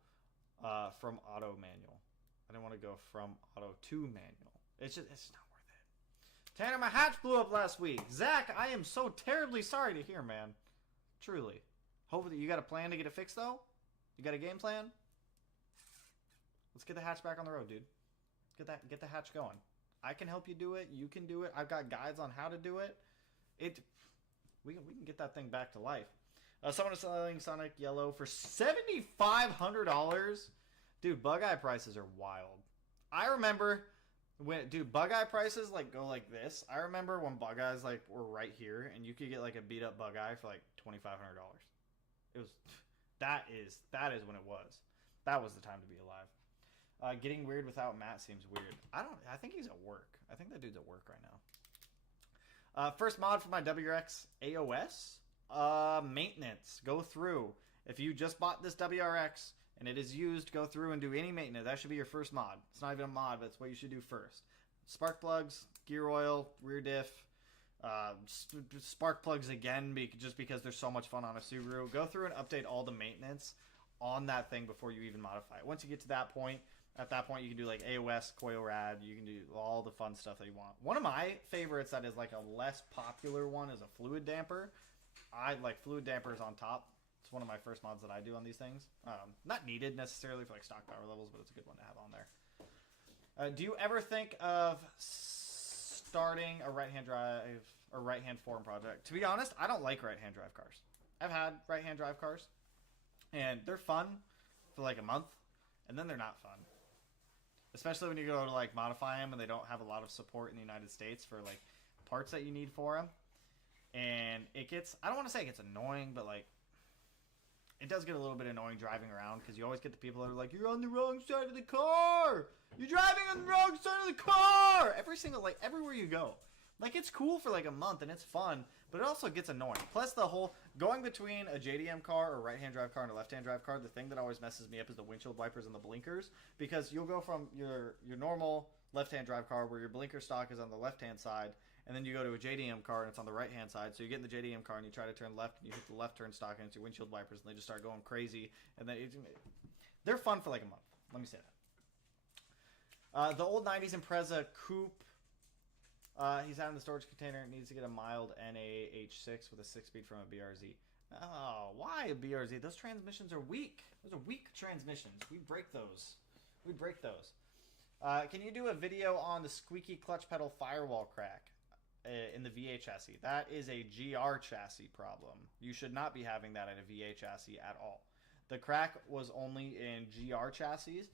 from auto manual. I didn't want to go from auto to manual. It's not worth it. Tanner, my hatch blew up last week. Zach, I am so terribly sorry to hear, man. Truly. Hopefully, you got a plan to get it fixed, though? You got a game plan? Let's get the hatch back on the road, dude. Get the hatch going. I can help you do it. You can do it. I've got guides on how to do it. We can get that thing back to life. Someone is selling Sonic Yellow for $7,500. Dude, Bug-Eye prices are wild. I remember when, dude, Bug-Eye prices like go like this. I remember when Bug-Eyes like were right here, and you could get like a beat up Bug-Eye for like $2,500. It was that is when it was. That was the time to be alive. Getting weird without Matt seems weird. I think he's at work. I think that dude's at work right now. First mod for my WRX AOS. Maintenance. Go through. If you just bought this WRX and it is used, go through and do any maintenance. That should be your first mod. It's not even a mod, but it's what you should do first. Spark plugs, gear oil, rear diff, spark plugs again, just because they're so much fun on a Subaru. Go through and update all the maintenance on that thing before you even modify it. Once you get to that point, at that point you can do like AOS, coil rad, you can do all the fun stuff that you want. One of my favorites that is like a less popular one is a fluid damper. I like fluid dampers on top. It's one of my first mods that I do on these things. Not needed necessarily for like stock power levels, but it's a good one to have on there. Do you ever think of starting a right-hand drive or right-hand form project? To be honest, I don't like right-hand drive cars. I've had right-hand drive cars, and they're fun for like a month, and then they're not fun. Especially when you go to like modify them and they don't have a lot of support in the United States for like parts that you need for them. And it gets, I don't want to say it gets annoying, but like it does get a little bit annoying driving around because you always get the people that are like, you're on the wrong side of the car. You're driving on the wrong side of the car. Everywhere you go. Like, it's cool for like a month and it's fun, but it also gets annoying. Plus the whole going between a JDM car or right-hand drive car and a left-hand drive car, the thing that always messes me up is the windshield wipers and the blinkers, because you'll go from your normal left-hand drive car where your blinker stock is on the left-hand side, and then you go to a JDM car and it's on the right-hand side. So you get in the JDM car and you try to turn left and you hit the left turn stock and it's your windshield wipers and they just start going crazy. And then they're fun for like a month. Let me say that. The old 90s Impreza Coupe. He's out in the storage container. It needs to get a mild NAH6 with a 6-speed from a BRZ. Oh, why a BRZ? Those transmissions are weak. Those are weak transmissions. We break those. Can you do a video on the squeaky clutch pedal firewall crack in the V8 chassis? That is a GR chassis problem. You should not be having that at a V8 chassis at all. The crack was only in GR chassis.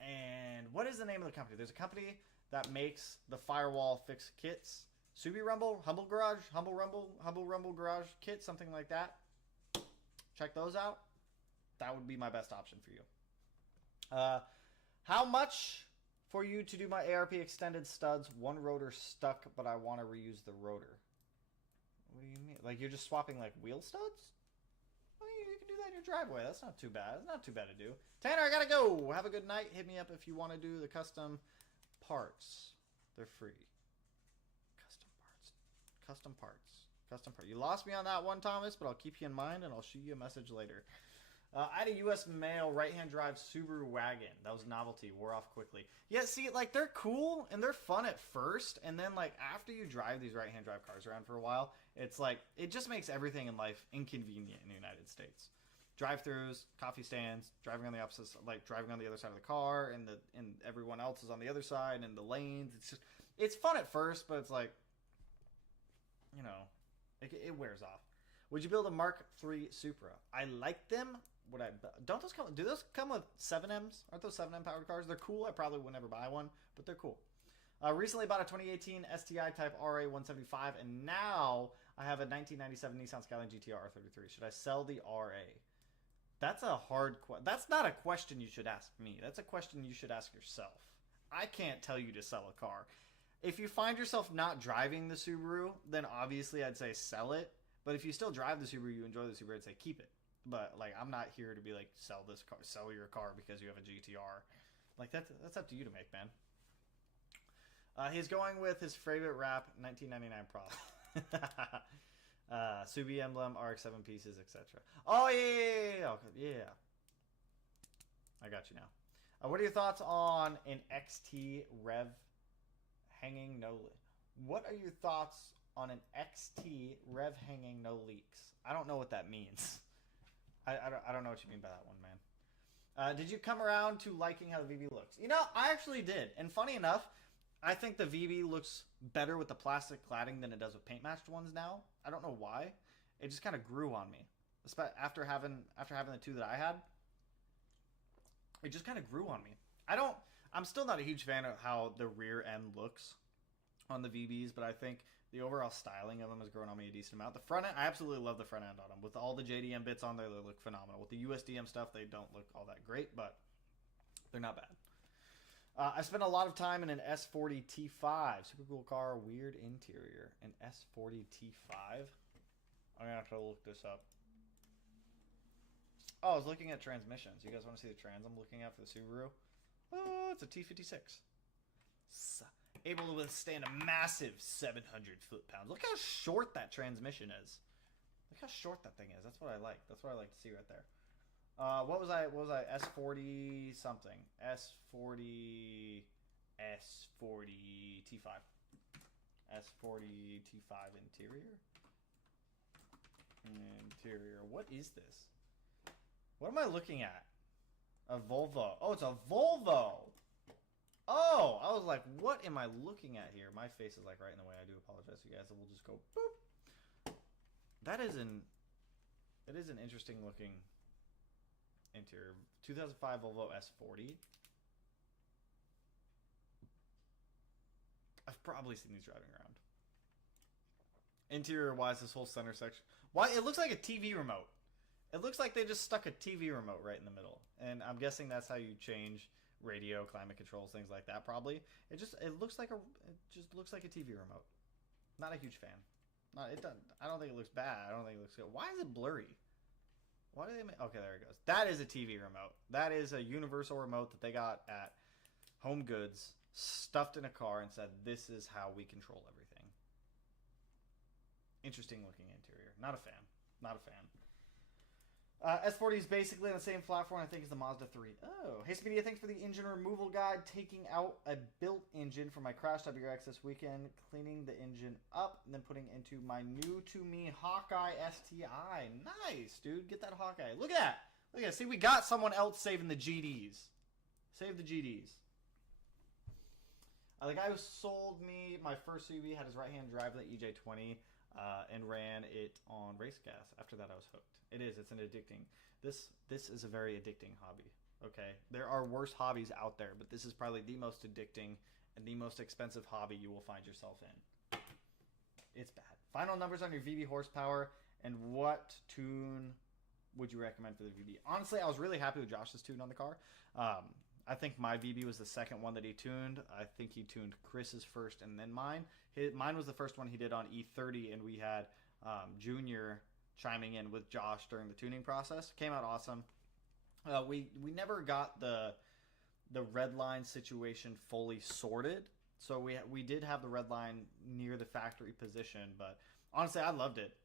And what is the name of the company? There's a company that makes the firewall fix kits. Subi Rumble, Humble Rumble Garage kit, something like that. Check those out. That would be my best option for you. How much for you to do my ARP extended studs? One rotor stuck, but I want to reuse the rotor. What do you mean? Like you're just swapping like wheel studs? Well, you can do that in your driveway. That's not too bad. It's not too bad to do. Tanner, I gotta go. Have a good night. Hit me up if you want to do the custom parts. They're free. Custom parts. You lost me on that one, Thomas, but I'll keep you in mind and I'll shoot you a message later. I had a U.S. mail right-hand drive Subaru wagon. That was novelty. Wore off quickly. Yeah, see, like, they're cool and they're fun at first. And then, like, after you drive these right-hand drive cars around for a while, it's like, it just makes everything in life inconvenient in the United States. Drive-thrus, coffee stands, driving on the opposite, like, driving on the other side of the car, and everyone else is on the other side, and the lanes. It's just, it's fun at first, but it's like, you know, it wears off. Would you build a Mark III Supra? I like them. Do those come with 7Ms? Aren't those 7M powered cars? They're cool. I probably would never buy one, but they're cool. Recently bought a 2018 STI Type RA 175, and now I have a 1997 Nissan Skyline GTR R33. Should I sell the RA? That's a hard question. That's not a question you should ask me. That's a question you should ask yourself. I can't tell you to sell a car. If you find yourself not driving the Subaru, then obviously I'd say sell it. But if you still drive the Subaru, you enjoy the Subaru, I'd say keep it. But like, I'm not here to be like, sell this car, sell your car because you have a GTR. Like that's up to you to make, man. He's going with his favorite rap 1999 Prop. Subi emblem, RX-7 pieces, etc. Oh yeah. I got you now. What are your thoughts on an XT Rev hanging no? What are your thoughts on an XT Rev hanging no leaks? I don't know what that means. I don't know what you mean by that one, man. Did you come around to liking how the VB looks? You know, I actually did. And funny enough, I think the VB looks better with the plastic cladding than it does with paint matched ones now. I don't know why. It just kind of grew on me. After having the two that I had, it just kind of grew on me. I'm still not a huge fan of how the rear end looks on the VBs, but I think the overall styling of them has grown on me a decent amount. The front end, I absolutely love the front end on them. With all the JDM bits on there, they look phenomenal. With the USDM stuff, they don't look all that great, but they're not bad. I spent a lot of time in an S40 T5. Super cool car, weird interior. An S40 T5? I'm gonna have to look this up. Oh, I was looking at transmissions. You guys want to see the trans I'm looking at for the Subaru? Oh, it's a T56. Able to withstand a massive 700 foot-pounds. Look how short that transmission is. Look how short that thing is. That's what I like. That's what I like to see right there. What was I? S40 something. S40 T5. S40 T5 interior. Interior. What is this? What am I looking at? A Volvo. Oh, it's a Volvo. Oh, I was like, what am I looking at here? My face is like right in the way. I do apologize to you guys. We'll just go boop. That is an interesting looking interior. 2005 Volvo S40. I've probably seen these driving around. Interior wise, this whole center section. Why? It looks like a TV remote. It looks like they just stuck a TV remote right in the middle. And I'm guessing that's how you change radio, climate controls, things like that. Probably. It just looks like a TV remote. Not a huge fan. I don't think it looks bad. I don't think it looks good. Why is it blurry? Why do they make? Okay, there it goes. That is a TV remote. That is a universal remote that they got at Home Goods, stuffed in a car, and said, "This is how we control everything." Interesting looking interior. Not a fan. Not a fan. S40 is basically on the same platform, I think, as the Mazda 3. Oh. Hey, Speedy, thanks for the engine removal guide. Taking out a built engine from my Crash WRX this weekend, cleaning the engine up, and then putting into my new-to-me Hawkeye STI. Nice, dude. Get that Hawkeye. Look at that. Look at that. See, we got someone else saving the GDs. Save the GDs. The guy who sold me my first CB had his right-hand drive, the EJ20, and ran it on race gas. After that, I was hooked. It is. It's an addicting. This is a very addicting hobby. Okay, there are worse hobbies out there, but this is probably the most addicting and the most expensive hobby you will find yourself in. It's bad. Final numbers on your VB horsepower, and what tune would you recommend for the VB? Honestly, I was really happy with Josh's tune on the car. I think my VB was the second one that he tuned. I think he tuned Chris's first and then mine. Mine was the first one he did on E30, and we had Junior chiming in with Josh during the tuning process. Came out awesome. We never got the red line situation fully sorted, so we did have the red line near the factory position, but honestly, I loved it.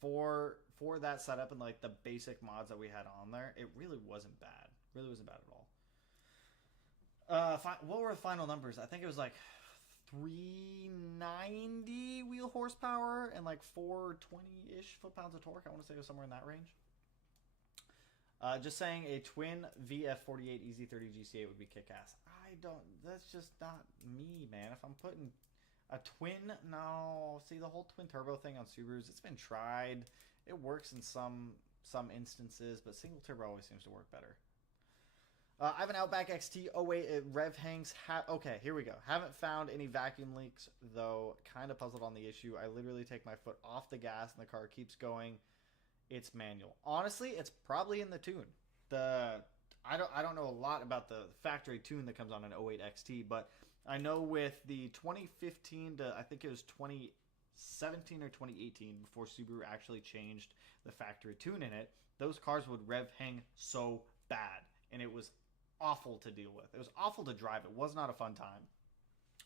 For that setup and like the basic mods that we had on there, it really wasn't bad. Really wasn't bad at all. What were the final numbers? I think it was like 390 wheel horsepower and like 420-ish foot-pounds of torque. I want to say it was somewhere in that range. Just saying a twin VF48 EZ30 GC8 would be kick-ass. That's just not me, man. If I'm putting a twin, no. See, the whole twin turbo thing on Subarus, it's been tried. It works in some instances, but single turbo always seems to work better. I have an Outback XT. Oh, wait, rev hangs. Okay, here we go. Haven't found any vacuum leaks, though. Kind of puzzled on the issue. I literally take my foot off the gas, and the car keeps going. It's manual. Honestly, it's probably in the tune. I don't know a lot about the factory tune that comes on an 08 XT, but I know with the 2015 to, I think it was 2017 or 2018, before Subaru actually changed the factory tune in it, those cars would rev hang so bad, and it was awful to deal with. It was awful to drive. It was not a fun time.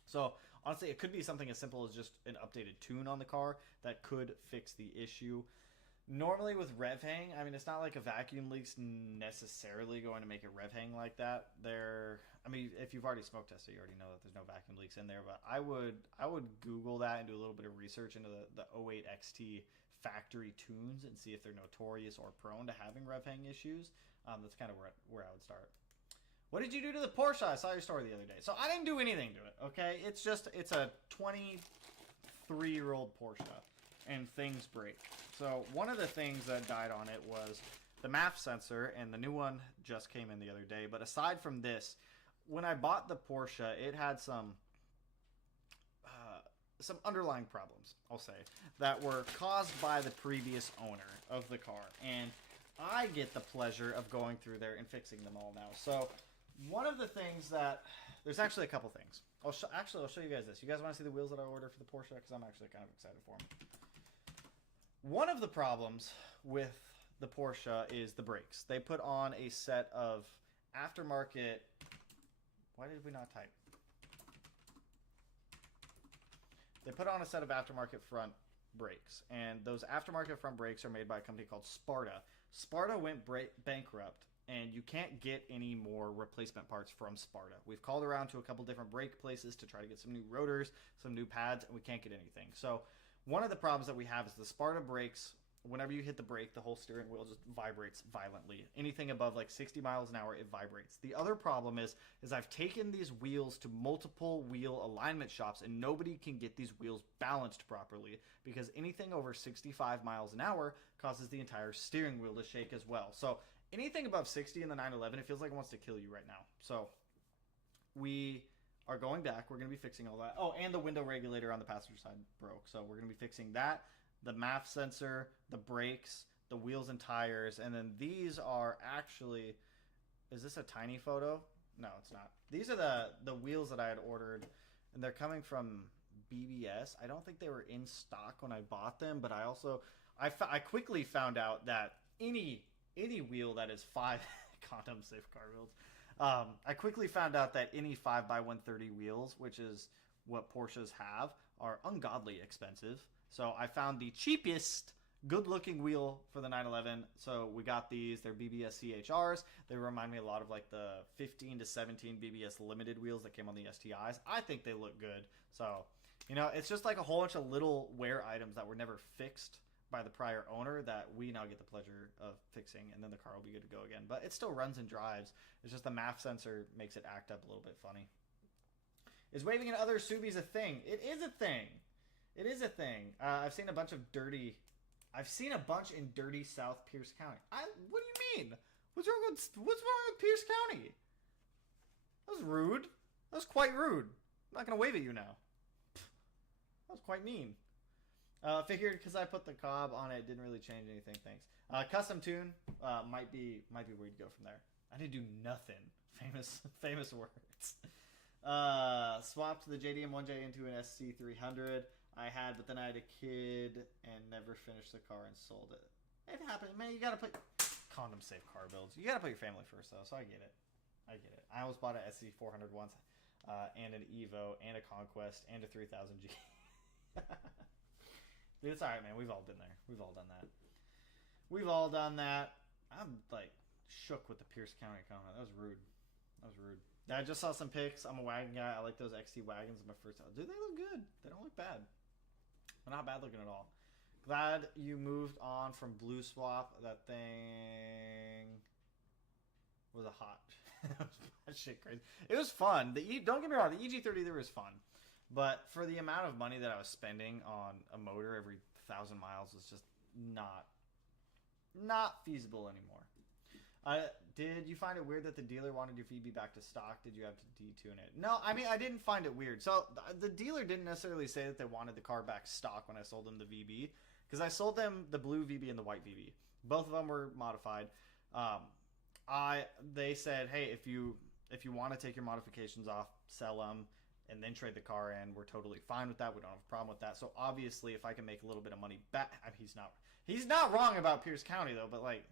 So honestly, it could be something as simple as just an updated tune on the car that could fix the issue. Normally with rev hang, I mean, it's not like a vacuum leak's necessarily going to make it rev hang like that. I mean, if you've already smoke tested, you already know that there's no vacuum leaks in there, but I would Google that and do a little bit of research into the 08 XT factory tunes and see if they're notorious or prone to having rev hang issues. That's kind of where I would start. What did you do to the Porsche? I saw your story the other day. So I didn't do anything to it, okay? It's a 23-year-old Porsche, and things break. So one of the things that died on it was the MAF sensor, and the new one just came in the other day. But aside from this, when I bought the Porsche, it had some underlying problems, I'll say, that were caused by the previous owner of the car. And I get the pleasure of going through there and fixing them all now. So one of the things that... There's actually a couple things. I'll show you guys this. You guys want to see the wheels that I ordered for the Porsche? Because I'm actually kind of excited for them. One of the problems with the Porsche is the brakes. They put on a set of aftermarket. Why did we not type? They put on a set of aftermarket front brakes, and those aftermarket front brakes are made by a company called Sparta. Sparta went bankrupt, and you can't get any more replacement parts from Sparta. We've called around to a couple different brake places to try to get some new rotors, some new pads, and we can't get anything. So one of the problems that we have is the Sparta brakes. Whenever you hit the brake, the whole steering wheel just vibrates violently. Anything above like 60 miles an hour, it vibrates. The other problem is I've taken these wheels to multiple wheel alignment shops, and nobody can get these wheels balanced properly because anything over 65 miles an hour causes the entire steering wheel to shake as well. So anything above 60 in the 911, it feels like it wants to kill you right now. So we are going back. We're going to be fixing all that. Oh, and the window regulator on the passenger side broke. So we're going to be fixing that. The MAF sensor, the brakes, the wheels and tires, and then these are actually, is this a tiny photo? No, it's not. These are the wheels that I had ordered, and they're coming from BBS. I don't think they were in stock when I bought them, but I quickly found out that any wheel that is 5 condom safe car wheels. I quickly found out that any 5x130 wheels, which is what Porsches have, are ungodly expensive. So I found the cheapest good-looking wheel for the 911. So we got these. They're BBS CHRs. They remind me a lot of like the 15 to 17 BBS limited wheels that came on the STIs. I think they look good. So, it's just like a whole bunch of little wear items that were never fixed by the prior owner that we now get the pleasure of fixing, and then the car will be good to go again. But it still runs and drives. It's just the MAF sensor makes it act up a little bit funny. Is waving in other Subis a thing? It is a thing. It is a thing. I've seen a bunch in dirty South Pierce County. What do you mean? What's wrong with Pierce County? That was rude. That was quite rude. I'm not gonna wave at you now. That was quite mean. Figured because I put the cob on it, didn't really change anything. Thanks. Custom tune might be where you'd go from there. I didn't do nothing. Famous words. Swapped the JDM 1J into an SC300. I had, but then I had a kid and never finished the car and sold it. It happened, man. You gotta put condom safe car builds. You gotta put your family first, though. So I get it. I almost bought an SC400 once, and an Evo, and a Conquest, and a 3000G. Dude, it's alright, man. We've all been there. We've all done that. I'm like shook with the Pierce County comment. That was rude. I just saw some pics. I'm a wagon guy. I like those XT wagons. My first time. Dude, they look good. They don't look bad. They're not bad looking at all. Glad you moved on from Blue Swap. That thing was a hot shit crazy. It was fun. Don't get me wrong. The EG33 was fun, but for the amount of money that I was spending on a motor every 1,000 miles was just not feasible anymore. Did you find it weird that the dealer wanted your VB back to stock? Did you have to detune it? No, I mean, I didn't find it weird. So the dealer didn't necessarily say that they wanted the car back stock when I sold them the VB, because I sold them the blue VB and the white VB. Both of them were modified. They said, hey, if you want to take your modifications off, sell them, and then trade the car in, we're totally fine with that. We don't have a problem with that. So obviously, if I can make a little bit of money back, I mean, he's not wrong about Pierce County though, but like,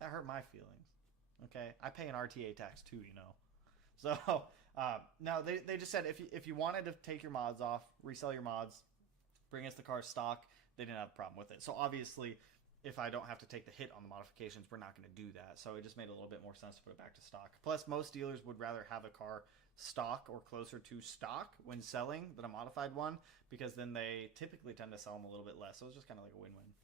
that hurt my feelings. Okay, I pay an RTA tax too, So no, they just said if you wanted to take your mods off, resell your mods, bring us the car stock, they didn't have a problem with it. So obviously, if I don't have to take the hit on the modifications, we're not going to do that. So it just made a little bit more sense to put it back to stock. Plus, most dealers would rather have a car stock or closer to stock when selling than a modified one, because then they typically tend to sell them a little bit less. So it's just kind of like a win-win.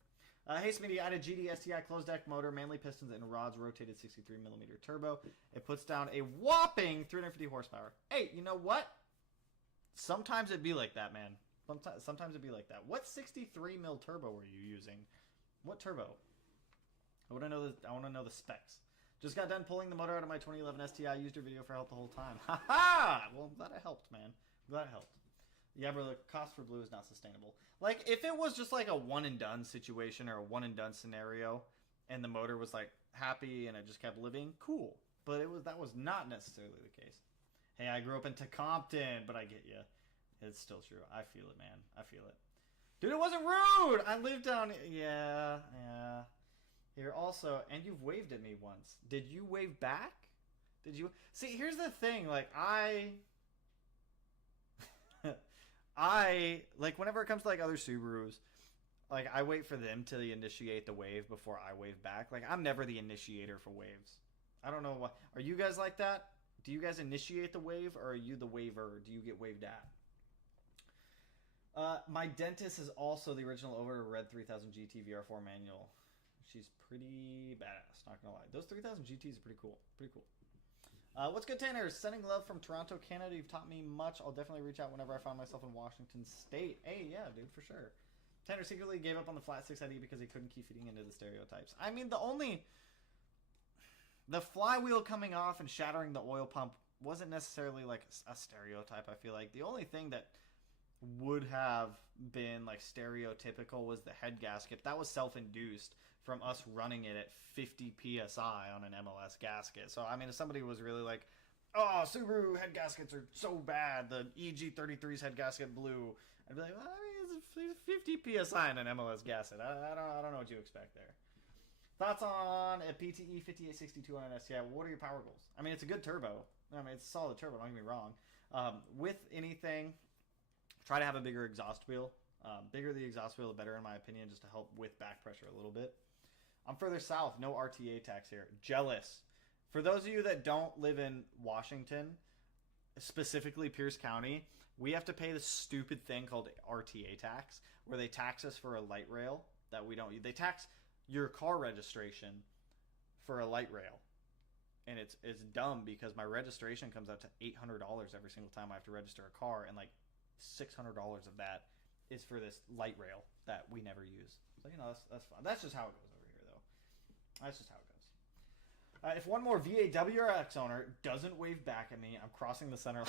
Hey Smitty, I had a GD STI closed deck motor, Manley pistons, and rods, rotated 63mm turbo. It puts down a whopping 350 horsepower. Hey, you know what? Sometimes it'd be like that, man. Sometimes it'd be like that. What 63mm turbo were you using? What turbo? I want to know the specs. Just got done pulling the motor out of my 2011 STI. Used your video for help the whole time. Ha ha! Well, I'm glad it helped, man. I'm glad it helped. Yeah, bro, the cost for blue is not sustainable. Like, if it was just like a one-and-done situation or a one-and-done scenario, and the motor was, like, happy and it just kept living, cool. But that was not necessarily the case. Hey, I grew up in Compton, but I get you. It's still true. I feel it, man. I feel it. Dude, it wasn't rude. I lived down. Yeah. Here also, and you've waved at me once. Did you wave back? Did you? See, here's the thing. Like I like whenever it comes to like other Subarus, like I wait for them to initiate the wave before I wave back. Like I'm never the initiator for waves. I don't know what. Are you guys like that? Do you guys initiate the wave, or are you the waver? Do you get waved at? My dentist is also the original over Red 3000 GT VR4 manual. She's pretty badass, not gonna lie. Those 3000 GTs are pretty cool. Pretty cool. What's good, Tanner? Sending love from Toronto, Canada. You've taught me much. I'll definitely reach out whenever I find myself in Washington State. Hey, yeah, dude, for sure. Tanner secretly gave up on the flat 6 ID because he couldn't keep feeding into the stereotypes. I mean, the flywheel coming off and shattering the oil pump wasn't necessarily like a stereotype. I feel like the only thing that would have been like stereotypical was the head gasket. That was self-induced from us running it at 50 psi on an MLS gasket. So I mean, if somebody was really like, oh, Subaru head gaskets are so bad, the EG33's head gasket blew, I'd be like, well, I mean, it's 50 psi in an MLS gasket. I don't know what you expect there. Thoughts on a PTE 5862 on an STI? What are your power goals? I mean, it's a good turbo. I mean, it's a solid turbo, don't get me wrong. With anything, try to have a bigger exhaust wheel. Bigger the exhaust wheel, the better, in my opinion, just to help with back pressure a little bit. I'm further south. No RTA tax here. Jealous. For those of you that don't live in Washington, specifically Pierce County, we have to pay this stupid thing called RTA tax, where they tax us for a light rail that we don't use. They tax your car registration for a light rail. And it's dumb because my registration comes out to $800 every single time I have to register a car, and like $600 of that is for this light rail that we never use. So, you know, that's fine. That's just how it goes over here, though. That's just how it goes. If one more VAWRX owner doesn't wave back at me, I'm crossing the center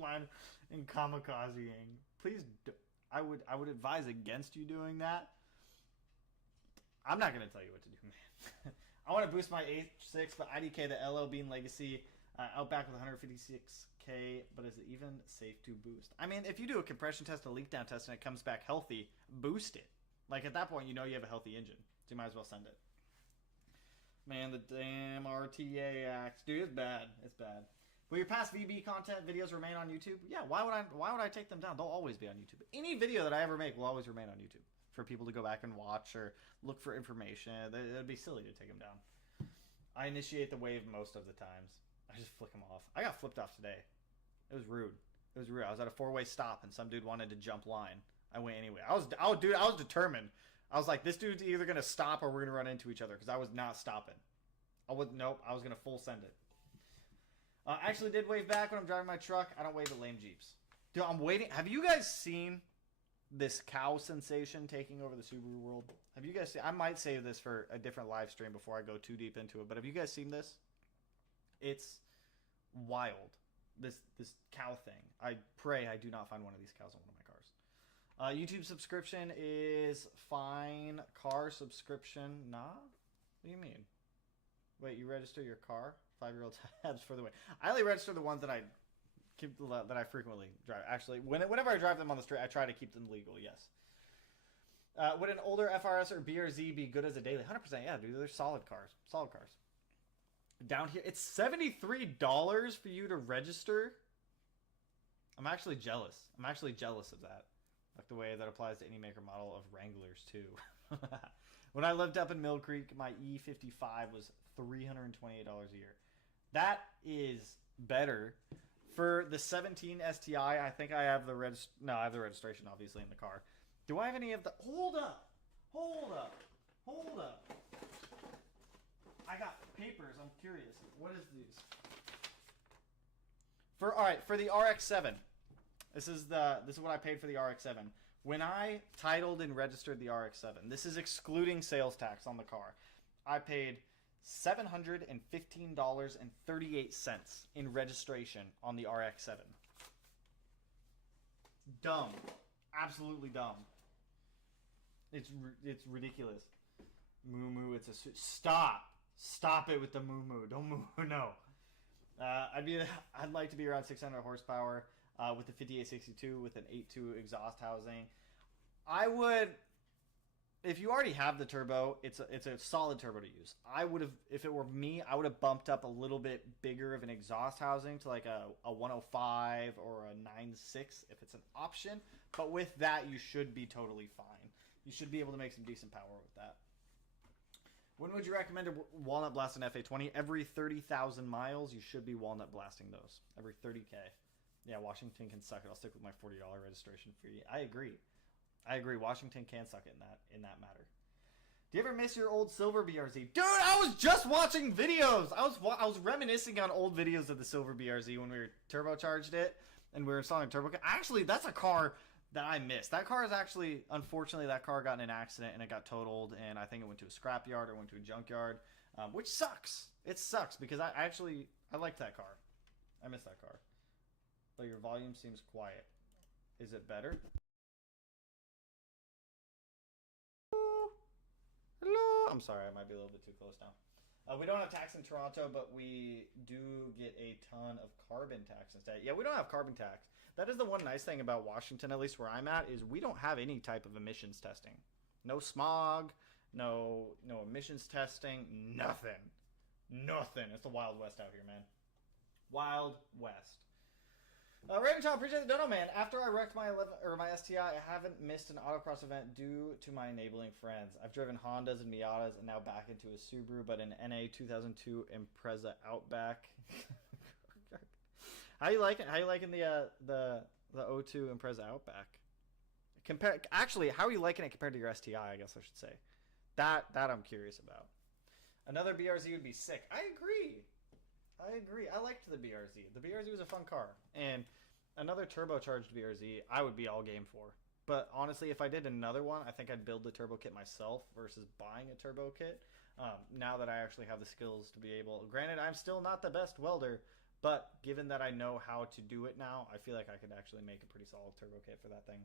line and kamikazeing. Please, I would advise against you doing that. I'm not going to tell you what to do, man. I want to boost my H6, but IDK the LL Bean Legacy Outback with 156K, but is it even safe to boost? I mean, if you do a compression test, a leak down test, and it comes back healthy, boost it. Like, at that point, you know you have a healthy engine, so you might as well send it. Man, the damn RTA axe. Dude, it's bad. It's bad. Will your past VB content videos remain on YouTube? Yeah, why would I take them down? They'll always be on YouTube. Any video that I ever make will always remain on YouTube for people to go back and watch or look for information. It'd be silly to take them down. I initiate the wave most of the times. I just flick them off. I got flipped off today. It was rude. It was rude. I was at a 4-way stop and some dude wanted to jump line. I went anyway. I was determined. I was like, this dude's either gonna stop or we're gonna run into each other, because I was not stopping. Nope. I was gonna full send it. I actually did wave back when I'm driving my truck. I don't wave at lame Jeeps. Dude, I'm waiting. Have you guys seen this cow sensation taking over the Subaru world? Have you guys seen? I might save this for a different live stream before I go too deep into it. But have you guys seen this? It's wild. This cow thing. I pray I do not find one of these cows on one of my cars. YouTube subscription is fine. Car subscription, nah? What do you mean? Wait, you register your car? 5-year-old tabs for the way. I only register the ones that I frequently drive. Actually, whenever I drive them on the street, I try to keep them legal. Yes. Would an older FRS or BRZ be good as a daily? 100%. Yeah, dude. They're solid cars. Solid cars. Down here, it's $73 for you to register. I'm actually jealous. I'm actually jealous of that. Like the way that applies to any maker model of Wranglers too. When I lived up in Mill Creek, my E55 was $328 a year. That is better. For the 17 STI, I think I have the I have the registration obviously in the car. Do I have any of the? Hold up. I got papers. I'm curious. What is these? For the RX-7. This is what I paid for the RX-7. When I titled and registered the RX-7, this is excluding sales tax on the car. I paid $715.38 in registration on the RX-7. Dumb. Absolutely dumb. It's ridiculous. Moo, it's a... Stop it with the moo. Don't moo. No. I'd like to be around 600 horsepower with the 5862 with an 8.2 exhaust housing. I would, if you already have the turbo, it's a solid turbo to use. I would have, if it were me, I would have bumped up a little bit bigger of an exhaust housing to like a 105 or a 9.6 if it's an option. But with that, you should be totally fine. You should be able to make some decent power with that. When would you recommend a walnut blast an FA20? Every 30,000 miles, you should be walnut blasting those. Every 30K. Yeah, Washington can suck it. I'll stick with my $40 registration fee. I agree. Washington can suck it in that matter. Do you ever miss your old silver BRZ? Dude, I was just watching videos. I was reminiscing on old videos of the silver BRZ when we were turbocharged it and we were installing turbo. Actually, that's a car that I missed. That car is actually, unfortunately, that car got in an accident and it got totaled, and I think it went to a scrapyard or went to a junkyard, which sucks. It sucks because I liked that car. I miss that car. But your volume seems quiet. Is it better? Hello. I'm sorry, I might be a little bit too close now. We don't have tax in Toronto, but we do get a ton of carbon tax instead. Yeah, we don't have carbon tax. That is the one nice thing about Washington, at least where I'm at, is we don't have any type of emissions testing. No smog, no emissions testing, nothing. Nothing. It's the Wild West out here, man. Wild West. Raven Child, appreciate the dono, man. After I wrecked my STI, I haven't missed an autocross event due to my enabling friends. I've driven Hondas and Miatas and now back into a Subaru, but an NA 2002 Impreza Outback. How you liking the 02 Impreza Outback? Actually, how are you liking it compared to your STI? I guess I should say. That I'm curious about. Another BRZ would be sick. I agree. I liked the BRZ. The BRZ was a fun car. And another turbocharged BRZ, I would be all game for. But honestly, if I did another one, I think I'd build the turbo kit myself versus buying a turbo kit. Now that I actually have the skills to be able... Granted, I'm still not the best welder, but given that I know how to do it now, I feel like I could actually make a pretty solid turbo kit for that thing.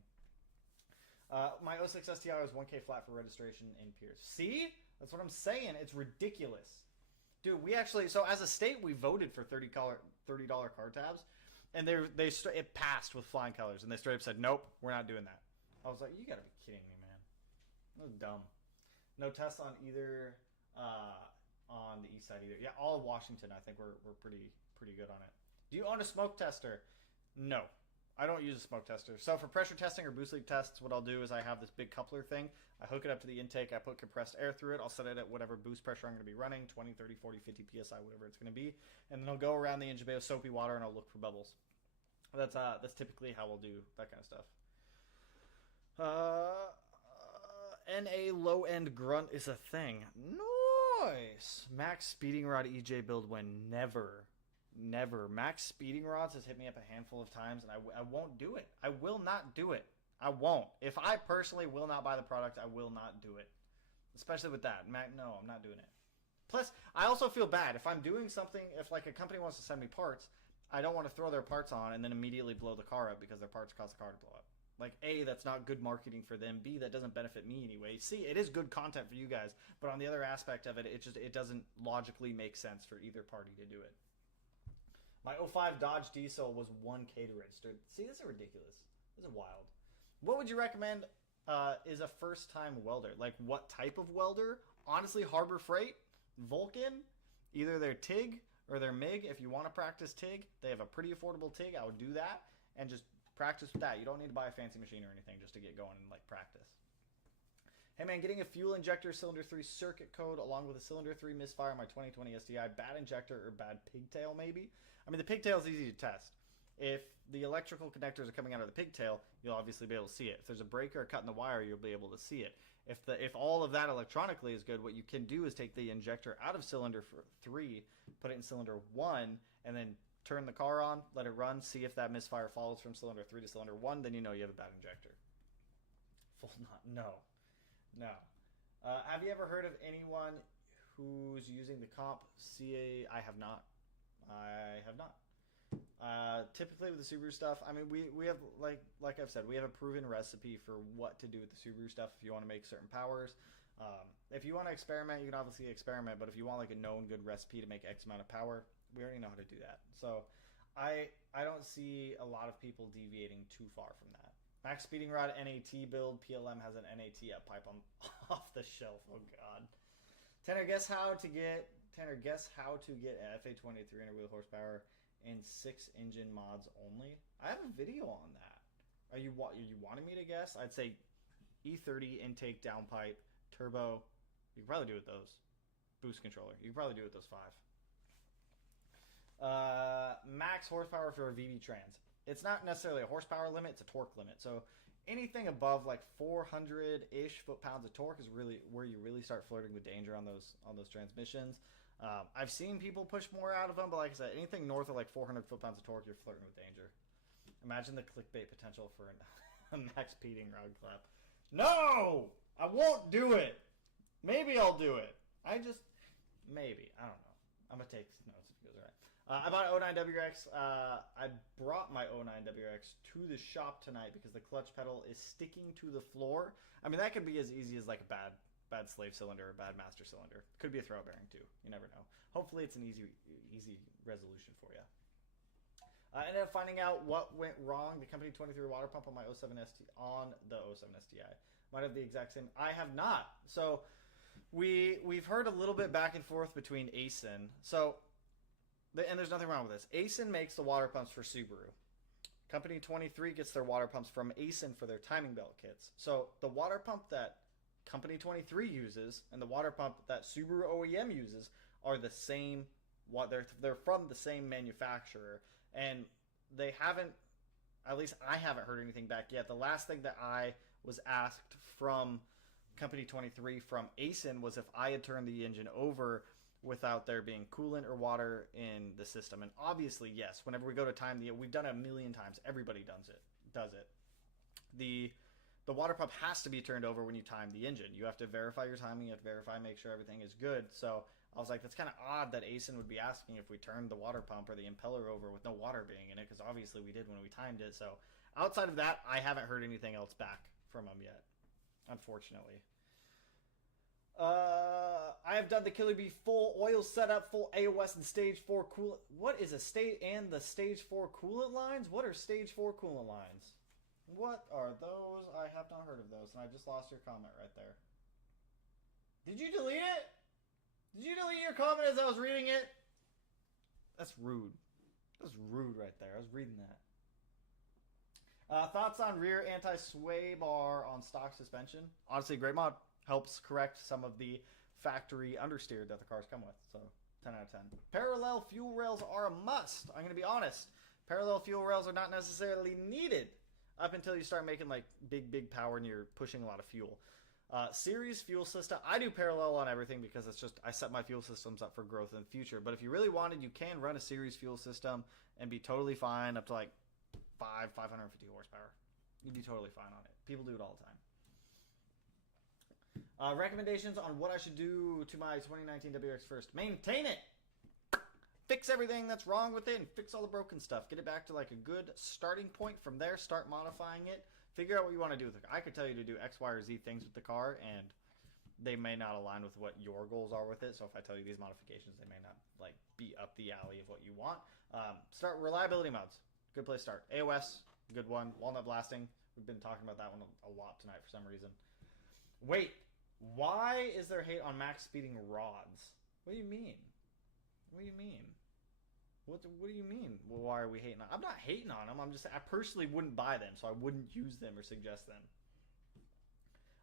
My 06 STI was 1K flat for registration in Pierce. See? That's what I'm saying. It's ridiculous. Dude, we actually, so as a state, we voted for $30 car tabs, and it passed with flying colors, and they straight up said, nope, we're not doing that. I was like, you gotta be kidding me, man. That was dumb. No tests on either, on the east side either. Yeah, all of Washington, I think we're pretty good on it. Do you own a smoke tester? No. I don't use a smoke tester. So for pressure testing or boost leak tests, what I'll do is I have this big coupler thing. I hook it up to the intake. I put compressed air through it. I'll set it at whatever boost pressure I'm going to be running, 20, 30, 40, 50 PSI, whatever it's going to be. And then I'll go around the engine bay with soapy water and I'll look for bubbles. That's typically how we'll do that kind of stuff. NA low-end grunt is a thing. Nice! Max speeding rod EJ build when never. Max speeding rods has hit me up a handful of times, and I won't do it. I will not do it. I won't. If I personally will not buy the product, I will not do it. Especially with that. No, I'm not doing it. Plus, I also feel bad. If I'm doing something, if like a company wants to send me parts, I don't want to throw their parts on and then immediately blow the car up because their parts cause the car to blow up. Like, A, that's not good marketing for them. B, that doesn't benefit me anyway. C, it is good content for you guys. But on the other aspect of it, it doesn't logically make sense for either party to do it. My 05 Dodge Diesel was 1K to register. See, this is ridiculous. This is wild. What would you recommend is a first-time welder? Like, what type of welder? Honestly, Harbor Freight, Vulcan, either their TIG or their MIG. If you want to practice TIG, they have a pretty affordable TIG. I would do that and just practice with that. You don't need to buy a fancy machine or anything just to get going and, like, practice. Hey, man, getting a fuel injector cylinder 3 circuit code along with a cylinder 3 misfire on my 2020 STI. Bad injector or bad pigtail, maybe? I mean, the pigtail is easy to test. If the electrical connectors are coming out of the pigtail, you'll obviously be able to see it. If there's a breaker or cut in the wire, you'll be able to see it. If all of that electronically is good, what you can do is take the injector out of cylinder 3, put it in cylinder 1, and then turn the car on, let it run, see if that misfire follows from cylinder 3 to cylinder 1, then you know you have a bad injector. Full not. No. Have you ever heard of anyone who's using the comp CA? I have not. Typically with the Subaru stuff, I mean, we have, like I've said, we have a proven recipe for what to do with the Subaru stuff if you want to make certain powers. If you want to experiment, you can obviously experiment, but if you want like a known good recipe to make X amount of power, we already know how to do that. So I don't see a lot of people deviating too far from that. Max speeding rod NAT build. PLM has an NAT up pipe on off the shelf. Oh god. Tanner, guess how to get an FA20 300 wheel horsepower and 6 engine mods only? I have a video on that. Are you wanting me to guess? I'd say E30 intake downpipe turbo. You can probably do it with those. Boost controller. You can probably do it with those 5. Max horsepower for a VB trans. It's not necessarily a horsepower limit, it's a torque limit. So anything above like 400-ish foot-pounds of torque is really where you really start flirting with danger on those transmissions. I've seen people push more out of them, but like I said, anything north of like 400 foot-pounds of torque, you're flirting with danger. Imagine the clickbait potential for a max speeding rod clap. No! I won't do it! Maybe I'll do it. Maybe. I don't know. I'm going to take notes if it goes right. I bought an 09WX. I brought my 09WX to the shop tonight because the clutch pedal is sticking to the floor. I mean, that could be as easy as like a bad slave cylinder or a bad master cylinder. Could be a throw bearing too. You never know. Hopefully it's an easy resolution for you. I ended up finding out what went wrong. The company 23 water pump on my 07 ST on the 07 STI might have the exact same. I have not. So we've heard a little bit back and forth between Aisin. So and there's nothing wrong with this. Aisin makes the water pumps for Subaru. Company 23 gets their water pumps from Aisin for their timing belt kits. So the water pump that Company 23 uses and the water pump that Subaru OEM uses are the same. They're from the same manufacturer. And they haven't, at least I haven't heard anything back yet. The last thing that I was asked from Company 23 from Aisin was if I had turned the engine over without there being coolant or water in the system. And obviously, yes, whenever we go to time we've done it a million times. Everybody does it. The water pump has to be turned over when you time the engine. You have to verify your timing. You have to make sure everything is good. So I was like, that's kind of odd that Aisin would be asking if we turned the water pump or the impeller over with no water being in it, because obviously we did when we timed it. So outside of that, I haven't heard anything else back from them yet, unfortunately. I have done the Killer Bee full oil setup, full AOS and stage 4 coolant. What is the stage 4 coolant lines? What are stage 4 coolant lines? What are those? I have not heard of those, and I just lost your comment right there. Did you delete it? Did you delete your comment as I was reading it? That's rude. That's rude right there. I was reading that. Thoughts on rear anti-sway bar on stock suspension? Honestly, great mod. Helps correct some of the factory understeer that the cars come with. So, 10 out of 10. Parallel fuel rails are a must. I'm going to be honest. Parallel fuel rails are not necessarily needed up until you start making like big power and you're pushing a lot of fuel. Series fuel system. I do parallel on everything because it's just I set my fuel systems up for growth in the future. But if you really wanted, you can run a series fuel system and be totally fine up to like 550 horsepower. You'd be totally fine on it. People do it all the time. Recommendations on what I should do to my 2019 WX first. Maintain it. Fix everything that's wrong with it and fix all the broken stuff. Get it back to like a good starting point. From there, start modifying it. Figure out what you want to do with it. I could tell you to do X, Y, or Z things with the car, and they may not align with what your goals are with it. So if I tell you these modifications, they may not like be up the alley of what you want. Start reliability mods. Good place to start. AOS, good one. Walnut blasting. We've been talking about that one a lot tonight for some reason. Wait, why is there hate on max speeding rods? What do you mean? What do you mean? What do you mean? Well, why are we hating on? I'm not hating on them. I personally wouldn't buy them, so I wouldn't use them or suggest them.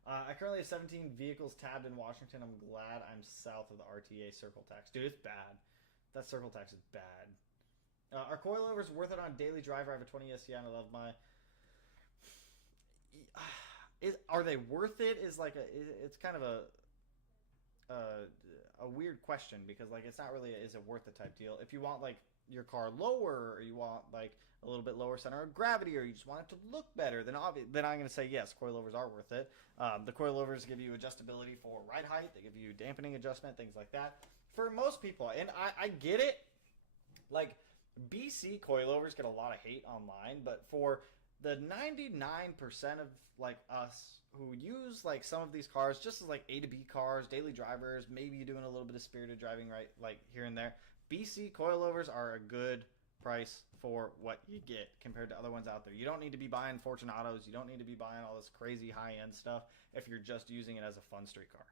I currently have 17 vehicles tabbed in Washington. I'm glad I'm south of the RTA circle tax. Dude, it's bad. That circle tax is bad. Are coilovers worth it on daily driver? I have a 20 SCI and I love my... Are they worth it? It's kind of a weird question because like it's not really is it worth it type deal. If you want like your car lower or you want like a little bit lower center of gravity or you just want it to look better, then I'm going to say yes, coilovers are worth it. The coilovers give you adjustability for ride height. They give you dampening adjustment, things like that. For most people, and I get it, like BC coilovers get a lot of hate online, but for the 99% of like us who use like some of these cars just as like A to B cars, daily drivers, maybe you're doing a little bit of spirited driving right like here and there, BC coilovers are a good price for what you get compared to other ones out there. You don't need to be buying Fortunatos. You don't need to be buying all this crazy high-end stuff if you're just using it as a fun street car.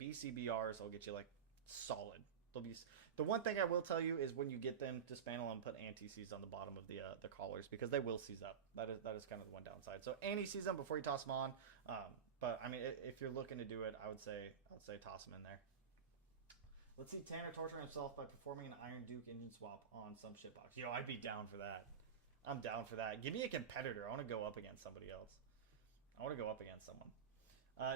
BCBRs will get you like solid. They'll be the one thing I will tell you is when you get them, dismantle them, put anti-seize on the bottom of the collars because they will seize up. That is kind of the one downside. So anti-seize them before you toss them on. But I mean, if you're looking to do it, I would say toss them in there. Let's see Tanner torture himself by performing an Iron Duke engine swap on some shitbox. Yo, I'd be down for that. I'm down for that. Give me a competitor. I want to go up against somebody else. I want to go up against someone.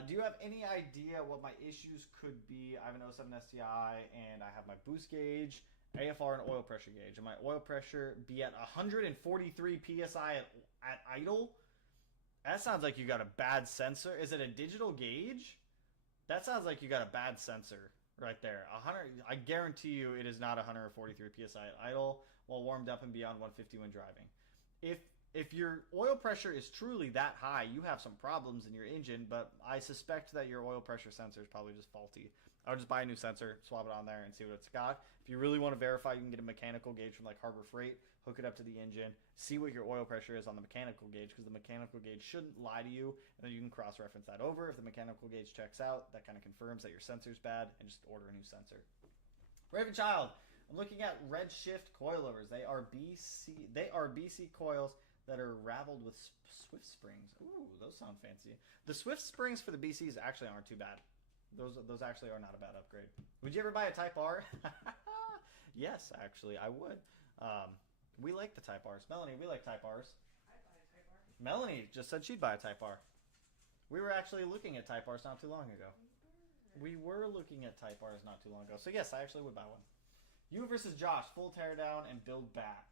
Do you have any idea what my issues could be? I have an 07 STI and I have my boost gauge, AFR, and oil pressure gauge. And my oil pressure be at 143 PSI at idle? That sounds like you got a bad sensor. Is it a digital gauge? That sounds like you got a bad sensor right there. 100. I guarantee you it is not 143 PSI at idle while warmed up and beyond 150 when driving. If your oil pressure is truly that high, you have some problems in your engine, but I suspect that your oil pressure sensor is probably just faulty. I would just buy a new sensor, swap it on there, and see what it's got. If you really want to verify, you can get a mechanical gauge from like Harbor Freight, hook it up to the engine, see what your oil pressure is on the mechanical gauge, because the mechanical gauge shouldn't lie to you, and then you can cross-reference that over. If the mechanical gauge checks out, that kind of confirms that your sensor's bad, and just order a new sensor. Raven Child, I'm looking at Redshift coilovers. They are BC coils that are raveled with Swift springs. Ooh, those sound fancy. The Swift springs for the BCs actually aren't too bad. Those actually are not a bad upgrade. Would you ever buy a Type R? Yes, actually, I would. We like the Type Rs. Melanie, we like Type Rs. I'd buy a Type R. Melanie just said she'd buy a Type R. We were actually looking at Type Rs not too long ago. We were looking at Type Rs not too long ago. So yes, I actually would buy one. You versus Josh, full teardown and build back.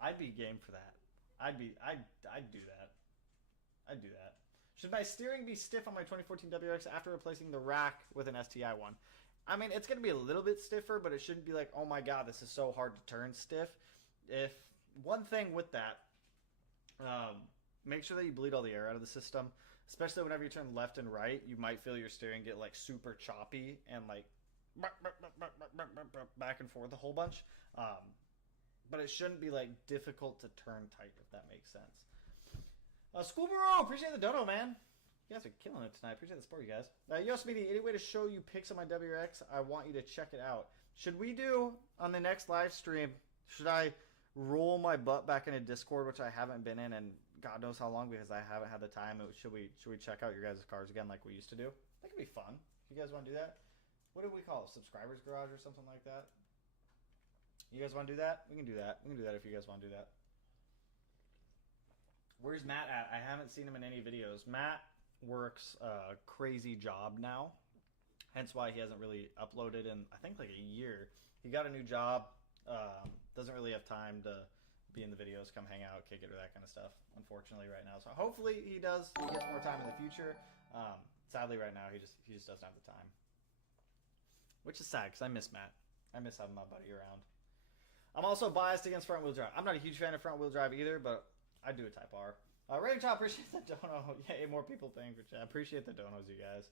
I'd be game for that. I'd do that. I'd do that. Should my steering be stiff on my 2014 WRX after replacing the rack with an STI one? I mean, it's going to be a little bit stiffer, but it shouldn't be like, oh my god, this is so hard to turn stiff. If one thing with that, make sure that you bleed all the air out of the system, especially whenever you turn left and right. You might feel your steering get like super choppy and like back and forth a whole bunch. But it shouldn't be like difficult to turn tight, if that makes sense. Schoolbro, appreciate the dono, man. You guys are killing it tonight. Appreciate the support, you guys. Yosemite, any way to show you pics of my WRX? I want you to check it out. Should we do on the next live stream? Should I roll my butt back into Discord, which I haven't been in, and God knows how long because I haven't had the time. Should we check out your guys' cars again, like we used to do? That could be fun. You guys want to do that? What do we call it? Subscribers Garage or something like that? You guys want to do that? We can do that. We can do that if you guys want to do that. Where's Matt at? I haven't seen him in any videos. Matt works a crazy job now. Hence why he hasn't really uploaded in, I think, like a year. He got a new job. Doesn't really have time to be in the videos, come hang out, kick it, or that kind of stuff, unfortunately, right now. So hopefully he does. He gets more time in the future. Sadly, right now, he just doesn't have the time. Which is sad, because I miss Matt. I miss having my buddy around. I'm also biased against front-wheel drive. I'm not a huge fan of front-wheel drive either, but I do a Type R. Ray Chop, appreciate the dono. Yay, more people paying for chat. Appreciate the donos, you guys.